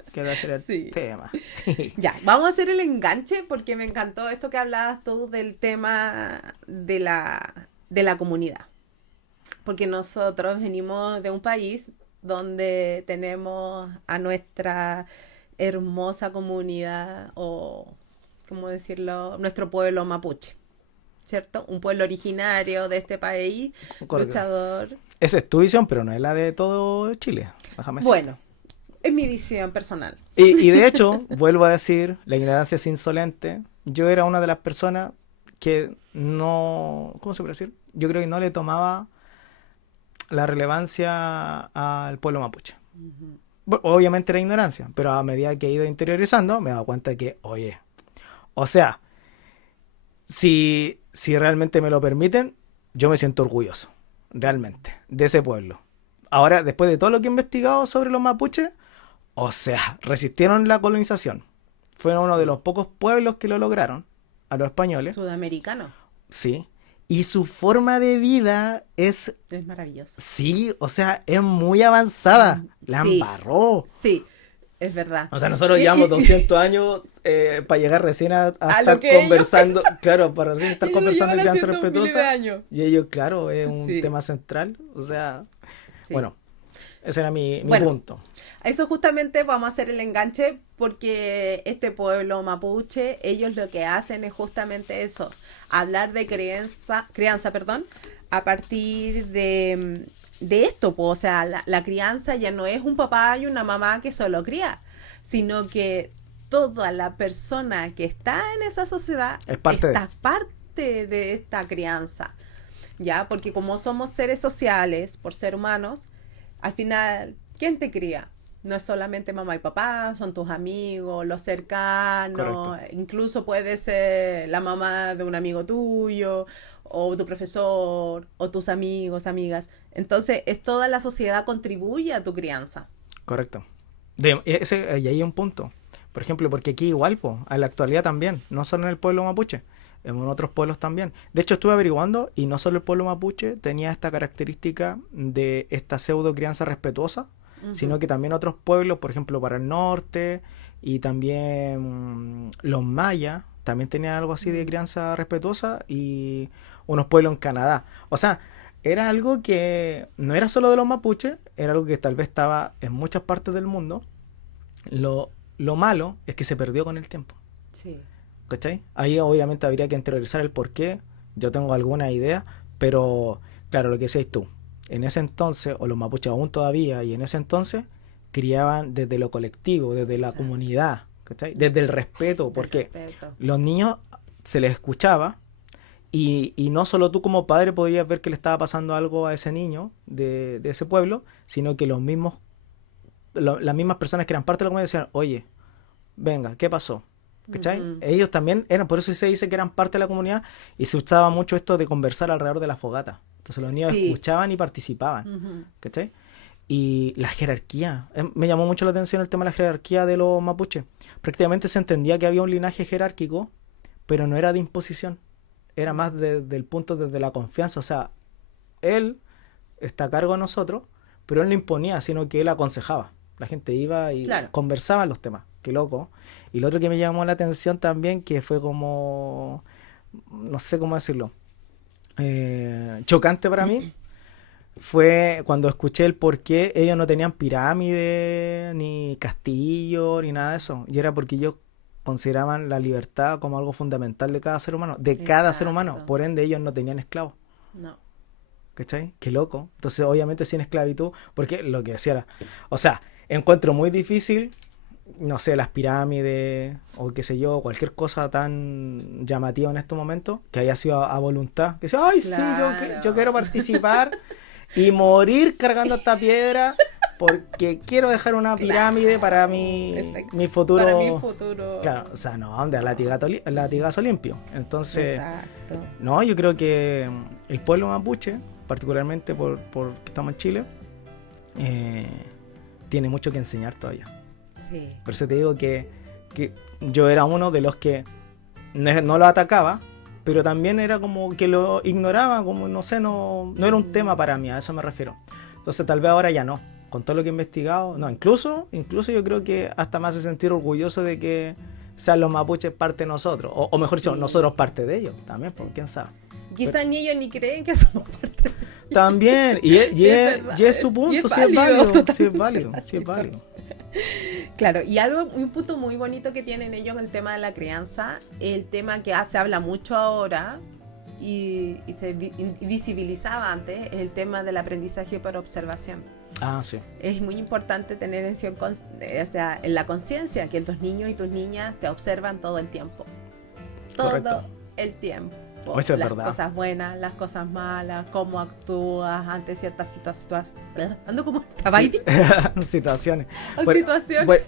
Ya, vamos a hacer el enganche porque me encantó esto que hablabas tú del tema de la comunidad. Porque nosotros venimos de un país donde tenemos a nuestra hermosa comunidad o... ¿cómo decirlo? Nuestro pueblo mapuche, ¿cierto? Un pueblo originario de este país, luchador. Esa es tu visión, pero no es la de todo Chile. Bueno, es mi visión personal. Y de hecho, vuelvo a decir, la ignorancia es insolente. Yo era una de las personas que no... ¿Cómo se puede decir? Yo creo que no le tomaba la relevancia al pueblo mapuche. Obviamente era ignorancia, pero a medida que he ido interiorizando, me he dado cuenta que, oye... O sea, si realmente me lo permiten, yo me siento orgulloso, realmente, de ese pueblo. Ahora, después de todo lo que he investigado sobre los mapuches, o sea, resistieron la colonización. Fueron uno de los pocos pueblos que lo lograron, a los españoles. Sudamericanos. Sí. Y su forma de vida es maravillosa. Sí, o sea, es muy avanzada. La embarró. Sí. Es verdad. O sea, nosotros llevamos 200 años para llegar recién a estar conversando. Claro, para recién estar conversando en crianza respetuosa. Y ellos, claro, es un tema central. O sea, bueno, ese era mi punto. Eso justamente vamos a hacer el enganche porque este pueblo mapuche, ellos lo que hacen es justamente eso. Hablar de crianza, a partir de esto, pues, o sea, la crianza ya no es un papá y una mamá que solo cría, sino que toda la persona que está en esa sociedad es parte parte de esta crianza, ¿ya? Porque como somos seres sociales, por ser humanos, al final, ¿quién te cría? No es solamente mamá y papá, son tus amigos, los cercanos, Correcto. incluso puede ser la mamá de un amigo tuyo, o tu profesor, o tus amigos, amigas. Entonces, es toda la sociedad contribuye a tu crianza. Correcto. Y ahí hay un punto. Por ejemplo, porque aquí igual, po, en la actualidad también, no solo en el pueblo mapuche, en otros pueblos también. De hecho, estuve averiguando y no solo el pueblo mapuche tenía esta característica de esta pseudo crianza respetuosa, sino Ujú. que también otros pueblos, por ejemplo, para el norte y también los mayas, también tenían algo así de Mm. crianza respetuosa y unos pueblos en Canadá. O sea, era algo que no era solo de los mapuches, era algo que tal vez estaba en muchas partes del mundo. Lo malo es que se perdió con el tiempo. Sí. ¿Cachai? Ahí obviamente habría que interiorizar el por qué. Yo tengo alguna idea, pero claro, lo que decías tú, en ese entonces, o los mapuches aún todavía, y en ese entonces, criaban desde lo colectivo, desde la Exacto. comunidad, ¿cachai? Desde el respeto, Del porque respeto. los niños se les escuchaba y no solo tú como padre podías ver que le estaba pasando algo a ese niño de ese pueblo, sino que las mismas personas que eran parte de la comunidad decían, oye, venga, ¿qué pasó? ¿Cachai? Ujú. Ellos también eran, por eso se dice que eran parte de la comunidad y se usaba mucho esto de conversar alrededor de la fogata. Entonces los niños Sí. escuchaban y participaban, Ujú. ¿cachai? Y la jerarquía, me llamó mucho la atención el tema de la jerarquía de los mapuches. Prácticamente se entendía que había un linaje jerárquico, pero no era de imposición, era más del punto desde la confianza. O sea, él está a cargo de nosotros, pero él no imponía, sino que él aconsejaba. La gente iba y Claro. conversaba los temas. Qué loco. Y lo otro que me llamó la atención también, que fue como, no sé cómo decirlo, chocante para mí, fue cuando escuché el por qué ellos no tenían pirámide, ni castillo, ni nada de eso. Y era porque ellos consideraban la libertad como algo fundamental de cada ser humano, de cada ser humano. Exacto. Por ende, ellos no tenían esclavos. No. ¿Cachai? Qué loco. Entonces, obviamente, sin esclavitud, porque lo que decía era, o sea, encuentro muy difícil, no sé, las pirámides o qué sé yo, cualquier cosa tan llamativa en estos momentos, que haya sido a voluntad, que sea, ay, sí, yo quiero Claro. participar y morir cargando esta piedra porque quiero dejar una pirámide para Claro. Perfecto. mi Para mi futuro. Claro, futuro. o sea, no, de No. latigazo limpio. Entonces, Exacto. no, yo creo que el pueblo mapuche, particularmente porque estamos en Chile, eh, tiene mucho que enseñar todavía. Sí. Por eso te digo que yo era uno de los que no lo atacaba, pero también era como que lo ignoraba, como no sé, no era un tema para mí, a eso me refiero. Entonces tal vez ahora ya no. Con todo lo que he investigado, no, incluso yo creo que hasta me hace sentir orgulloso de que sean los mapuches parte de nosotros, o mejor dicho, nosotros Sí. parte de ellos también, pues quién Exacto. sabe. Pero, Quizás ni ellos ni creen que somos parte de ellos. también, Es verdad, y es su y es punto, sí es válido, válido, sí es totalmente válido, sí es válido. válido. Claro, y algo, un punto muy bonito que tienen ellos en el tema de la crianza, el tema que se habla mucho ahora y se visibilizaba antes, es el tema del aprendizaje por observación. Ah, sí, Es muy importante tener o sea, en la conciencia que los niños y tus niñas te observan todo el tiempo. correcto. Todo el tiempo. Eso es Las verdad. cosas buenas, las cosas malas, cómo actúas ante ciertas situaciones. Ando como Sí, caballo. situaciones. Por, Situaciones. por,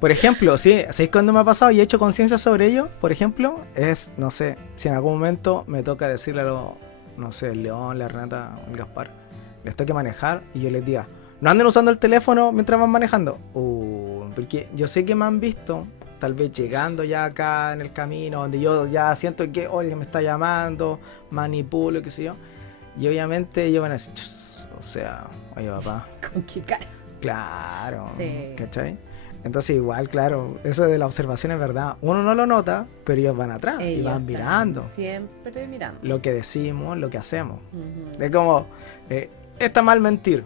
por ejemplo, sí, ¿sabéis cuándo me ha pasado y he hecho conciencia sobre ello? Por ejemplo, es, no sé, si en algún momento me toca decirle a los, no sé, el León, la Renata, el Gaspar, les toque manejar y yo les diga, no anden usando el teléfono mientras van manejando. Porque yo sé que me han visto, tal vez llegando ya acá en el camino, donde yo ya siento que, oye, me está llamando, manipulo, qué sé yo. Y obviamente ellos van a decir, o sea, oye papá, ¿Con qué cara? claro, Sí. ¿cachai? Entonces igual, claro, eso de la observación es verdad. Uno no lo nota, pero ellos van atrás y Ellos van mirando están siempre mirando. lo que decimos, lo que hacemos. Ujú, Es como, está mal mentir,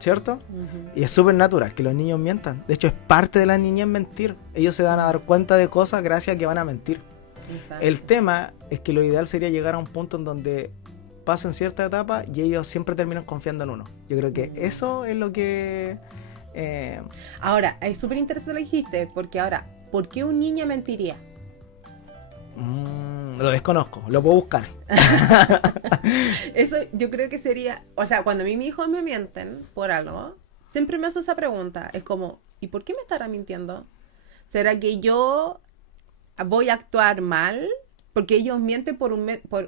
¿cierto? ujú. Y es súper natural que los niños mientan. De hecho, es parte de la niñez mentir. Ellos se dan a dar cuenta de cosas gracias a que van a mentir. Exacto. El tema es que lo ideal sería llegar a un punto en donde pasen cierta etapa y ellos siempre terminan confiando en uno. Yo creo que eso es lo que... Ahora, es súper interesante lo que dijiste, porque ahora, ¿por qué un niño mentiría? Lo desconozco, lo puedo buscar. Eso yo creo que sería, o sea, cuando a mí mis hijos me mienten por algo, siempre me hago esa pregunta. Es como, ¿y por qué me estará mintiendo? ¿Será que yo voy a actuar mal? Porque ellos mienten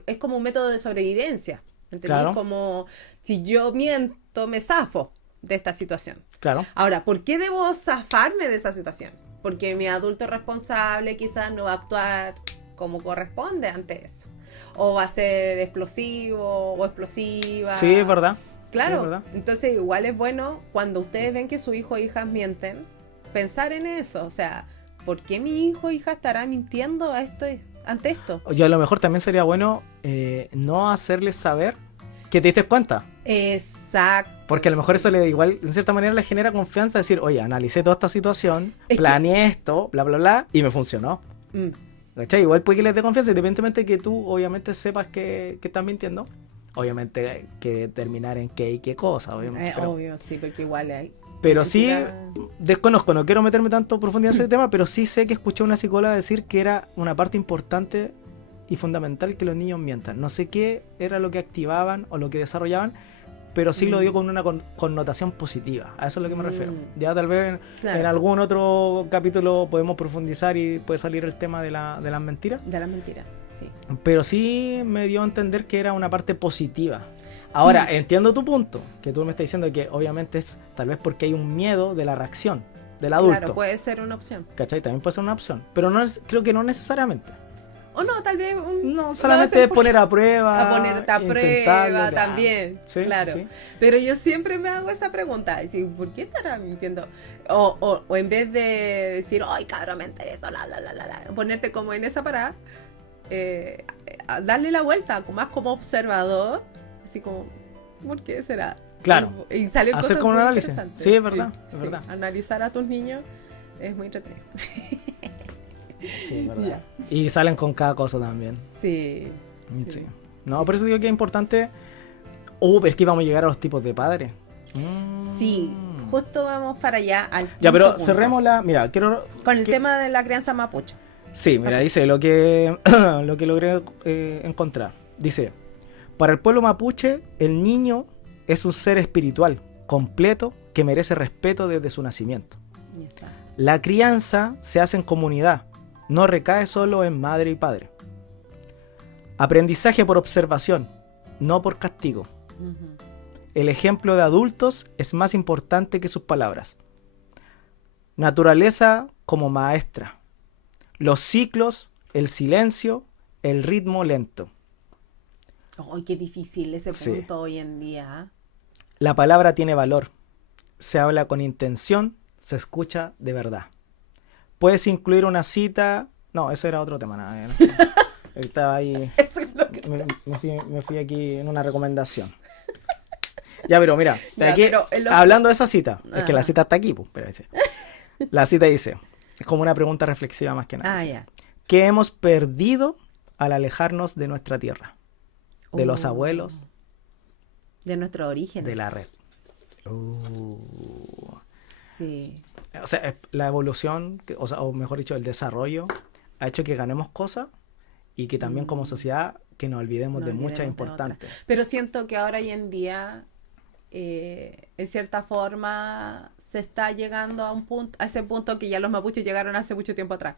es como un método de sobrevivencia. ¿Entendí? Claro. Como si yo miento, me zafo de esta situación. Claro. Ahora, ¿por qué debo zafarme de esa situación? Porque mi adulto responsable quizás no va a actuar como corresponde ante eso. O va a ser explosivo o explosiva. Sí, es verdad. Claro. Sí, es verdad. Entonces igual es bueno cuando ustedes ven que sus hijos o hijas mienten, pensar en eso. O sea, ¿por qué mi hijo o hija estará mintiendo ante esto? Y a lo mejor también sería bueno no hacerles saber que te diste cuenta. Exacto. Porque a lo mejor eso le igual, en cierta manera, le genera confianza. Decir, oye, analicé toda esta situación, planeé esto, bla, bla, bla, y me funcionó. ¿Cachai? Igual puede que les dé confianza, independientemente de que tú, obviamente, sepas que están mintiendo. Obviamente, que determinar en qué y qué cosa, obviamente. Pero, obvio, sí, porque igual hay... pero sí, desconozco, no quiero meterme tanto en profundidad en ese tema, pero sí sé que escuché a una psicóloga decir que era una parte importante y fundamental que los niños mientan. No sé qué era lo que activaban o lo que desarrollaban, pero sí lo dio con una connotación positiva. A eso es a lo que me refiero. Ya tal vez en algún otro capítulo podemos profundizar y puede salir el tema de las mentiras. De las mentiras, sí. Pero sí me dio a entender que era una parte positiva. Ahora, entiendo tu punto, que tú me estás diciendo que obviamente es tal vez porque hay un miedo de la reacción del adulto. Claro, puede ser una opción. ¿Cachai? También puede ser una opción. Pero no creo que no necesariamente. O no, tal vez... no, solamente poner a prueba. A ponerte a prueba también, sí, claro. Sí. Pero yo siempre me hago esa pregunta. Decir, ¿por qué estará mintiendo? O en vez de decir, ay, cabrón, me interesa, ponerte como en esa parada, darle la vuelta, más como observador, así como, ¿por qué será? Claro. Y salen hacer cosas como un muy análisis. interesantes. Sí, es verdad, es verdad. Analizar a tus niños es muy entretenido. Sí, es verdad. Y salen con cada cosa también. Sí. No, por eso digo que es importante. Pero es que íbamos a llegar a los tipos de padres. Sí, justo vamos para allá al ya, pero punto. cerremos mira, con el tema de la crianza mapuche. Sí, mira, dice lo que logré encontrar. Dice, para el pueblo mapuche, el niño es un ser espiritual, completo, que merece respeto desde su nacimiento. Exacto. La crianza se hace en comunidad, no recae solo en madre y padre. Aprendizaje por observación, no por castigo. El ejemplo de adultos es más importante que sus palabras. Naturaleza como maestra. Los ciclos, el silencio, el ritmo lento. ¡Ay, qué difícil ese punto hoy en día! La palabra tiene valor. Se habla con intención, se escucha de verdad. Puedes incluir una cita... No, ese era otro tema. Nada, estaba ahí... Eso es lo que... me fui aquí en una recomendación. Ya, pero mira, ya, aquí, pero hablando de esa cita, es que la cita está aquí, pues, pero la cita dice, es como una pregunta reflexiva más que nada. Ya. ¿Qué hemos perdido al alejarnos de nuestra tierra? De los abuelos. De nuestro origen. De la red. Sí. O sea, la evolución, o mejor dicho, el desarrollo, ha hecho que ganemos cosas y que también como sociedad que nos olvidemos de muchas importantes. Pero siento que ahora hoy en día, en cierta forma, se está llegando a ese punto que ya los mapuches llegaron hace mucho tiempo atrás.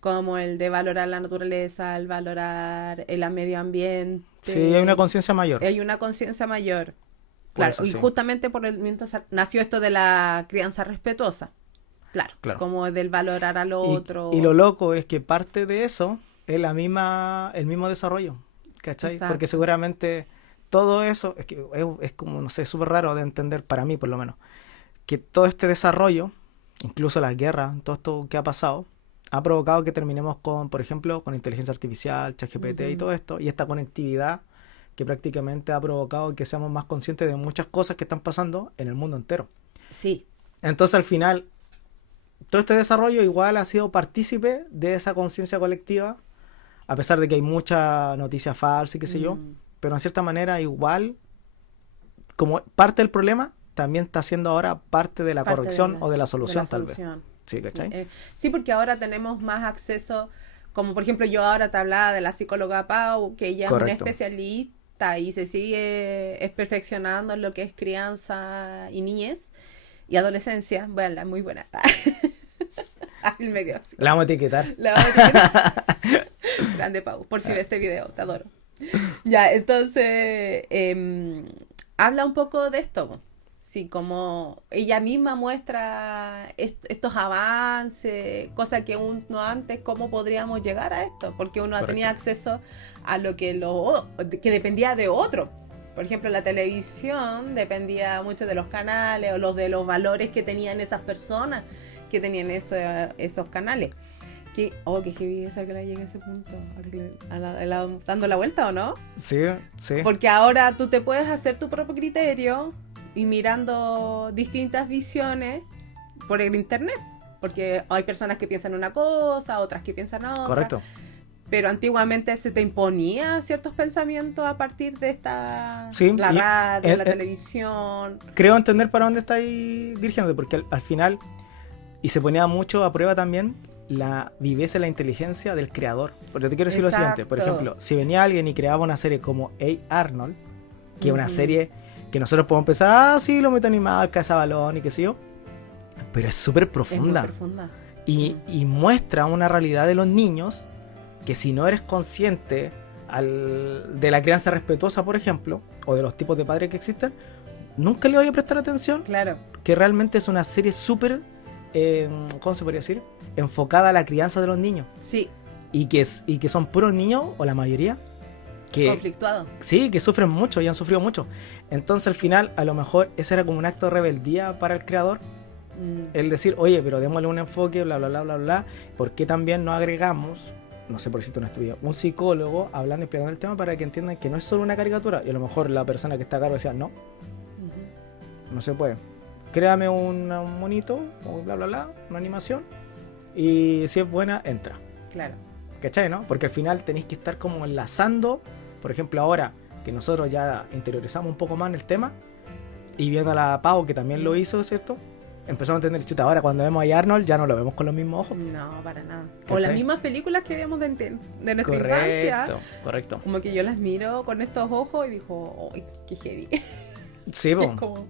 Como el de valorar la naturaleza, el valorar el medio ambiente. Sí, hay una conciencia mayor. Hay una conciencia mayor. Claro, eso, y justamente mientras nació esto de la crianza respetuosa. Claro, como del valorar al otro. Y lo loco es que parte de eso es el mismo desarrollo, ¿cachai? Exacto. Porque seguramente todo eso, es como, no sé, súper raro de entender, para mí por lo menos, que todo este desarrollo, incluso las guerras, todo esto que ha pasado, ha provocado que terminemos con, por ejemplo, con inteligencia artificial, ChatGPT y todo esto, y esta conectividad que prácticamente ha provocado que seamos más conscientes de muchas cosas que están pasando en el mundo entero. Sí. Entonces, al final, todo este desarrollo igual ha sido partícipe de esa conciencia colectiva, a pesar de que hay mucha noticia falsa y qué sé yo, pero en cierta manera igual, como parte del problema, también está siendo ahora parte de la corrección o de la solución, tal vez. Sí, ¿cachai? Sí, porque ahora tenemos más acceso Como por ejemplo yo ahora te hablaba de la psicóloga Pau, que ella es una Correcto. especialista y se sigue perfeccionando en lo que es crianza y niñez y adolescencia. Bueno, muy buena. Así el medio. Así. La vamos a etiquetar. La vamos a etiquetar. Grande Pau, por si ves este video, te adoro. Ya, entonces, habla un poco de esto. Sí, como ella misma muestra estos avances, cosas que uno antes, cómo podríamos llegar a esto, porque uno Correcto. tenía acceso a lo que dependía de otro. Por ejemplo, la televisión dependía mucho de los canales o de los valores que tenían esas personas que tenían esos canales. Que heavy esa que la llegue a ese punto. Ahora que dando la vuelta, ¿o no? Sí, sí. Porque ahora tú te puedes hacer tu propio criterio y mirando distintas visiones por el internet. Porque hay personas que piensan una cosa, otras que piensan otra. Correcto. Pero antiguamente se te imponía ciertos pensamientos a partir de Sí, la y radio, la televisión. creo entender para dónde estáis dirigiendo, porque al final, y se ponía mucho a prueba también, la viveza y la inteligencia del creador. Porque te quiero decir lo siguiente, por Exacto. ejemplo, si venía alguien y creaba una serie como A. Arnold, que es una Ujú. serie que nosotros podemos pensar, sí, lo meto animado, cazabalón y qué sé yo, pero es súper Es muy profunda. profunda. Y muestra una realidad de los niños que si no eres consciente de la crianza respetuosa, por ejemplo, o de los tipos de padres que existen, nunca le voy a prestar atención, Claro. que realmente es una serie súper, ¿cómo se podría decir? Enfocada a la crianza de los niños. Sí, Y que son puros niños, o la mayoría, que conflictuado. sí, que sufren mucho y han sufrido mucho. Entonces al final, a lo mejor, ese era como un acto de rebeldía para el creador, el decir, oye, pero démosle un enfoque, bla, bla, bla, bla, bla. ¿Por qué también no agregamos, no sé por si tú no estudias, un psicólogo hablando y explicando el tema para que entiendan que no es solo una caricatura? Y a lo mejor la persona que está a cargo decía, no, Ujú. no se puede. Créame un monito, o bla, bla, bla, una animación, y si es buena, entra. Claro. ¿Cachai, no? Porque al final tenéis que estar como enlazando, por ejemplo, ahora que nosotros ya interiorizamos un poco más en el tema, y viendo a la Pau, que también lo hizo, ¿cierto? Empezamos a entender, chuta, ahora cuando vemos a Arnold ya no lo vemos con los mismos ojos. No, para nada. O ¿Cachai? las mismas películas que vemos de nuestra infancia. Correcto, correcto. Como que yo las miro con estos ojos y digo, ¡ay, qué heavy! Sí, Es po. como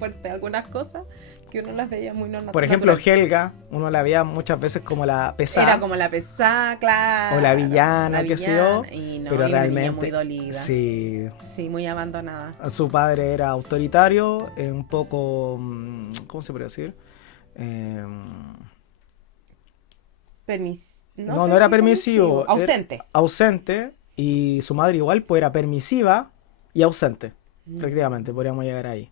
fuerte algunas cosas que uno las veía muy normal. Por ejemplo, Helga, uno la veía muchas veces como la pesada. Era como la pesada, claro. O la villana, qué sé yo, Y no, pero y una niña realmente, muy dolida. sí, Sí, muy abandonada. su padre era autoritario, un poco, ¿cómo se puede decir? No sé era si permisivo. Ausente. Ausente, y su madre igual pues era permisiva y ausente. Mm. Prácticamente, podríamos llegar ahí.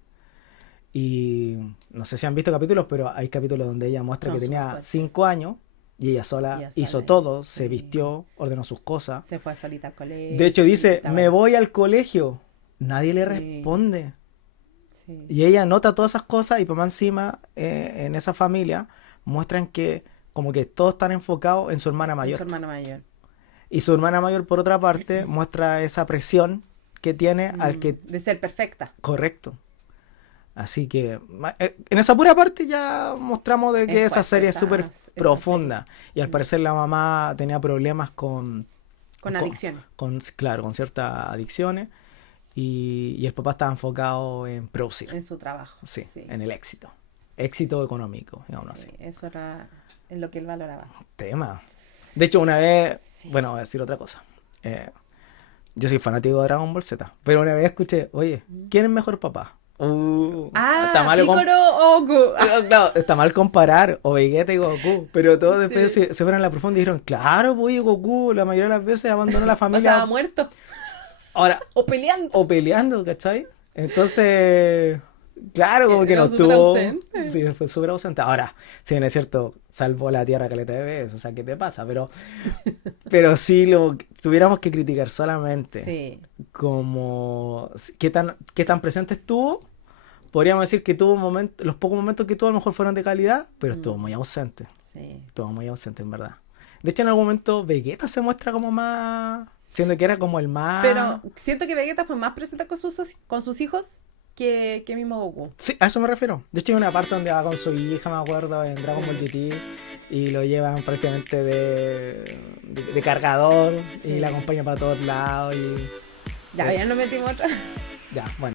Y no sé si han visto capítulos, pero hay capítulos donde ella muestra No, que súper tenía fuerte. 5 años y ella sola Ella hizo sola, todo, sí. se vistió, ordenó sus cosas. Se fue solita al colegio. De hecho dice, estaba- me voy al colegio. Nadie le Sí. responde. Sí. Y ella nota todas esas cosas y por más encima, en esa familia, muestran que como que todos están enfocados en su hermana Con su mayor. hermana mayor. Y su hermana mayor, por otra parte, muestra esa presión que tiene al que... De ser perfecta. Correcto. Así que en esa pura parte ya mostramos de que Es esa fuerte serie es súper esa profunda. Y al Mm. parecer la mamá tenía problemas con Con adicciones. claro, con ciertas adicciones. Y el papá estaba enfocado en producir. En su trabajo. Sí, Sí. en el éxito. Éxito económico, digamos Sí, así. eso era en lo que él valoraba. Tema. De hecho, una vez, Sí. bueno, voy a decir otra cosa. Yo soy fanático de Dragon Ball Z, pero una vez escuché, oye, ¿quién es mejor papá? Está mal, Picoro o Goku. claro, está mal comparar o Vegeta y Goku, pero todos después Sí. se fueron a la profunda y dijeron, claro, pues Goku la mayoría de las veces abandonó la familia. Pasaba muerto Ahora, o peleando. o peleando, ¿cachai? Entonces, claro, como que Era no súper estuvo. ausente. Sí, fue súper ausente. Ahora, si bien es cierto, salvó la tierra caleta de veces, o sea, ¿qué te pasa? Pero sí, tuviéramos que criticar solamente Sí. como qué tan presente estuvo. Podríamos decir que tuvo los pocos momentos que tuvo a lo mejor fueron de calidad, pero estuvo muy ausente. Sí. Estuvo muy ausente, en verdad. De hecho, en algún momento Vegeta se muestra como más, siendo que era como el más... Pero siento que Vegeta fue más presente con sus hijos que mismo Goku. Sí, a eso me refiero. De hecho, hay una parte donde va con su hija, me acuerdo, en Dragon Ball GT, y lo llevan prácticamente de cargador Sí. y la acompañan para todos lados y Ya nos metimos otra. ya, bueno.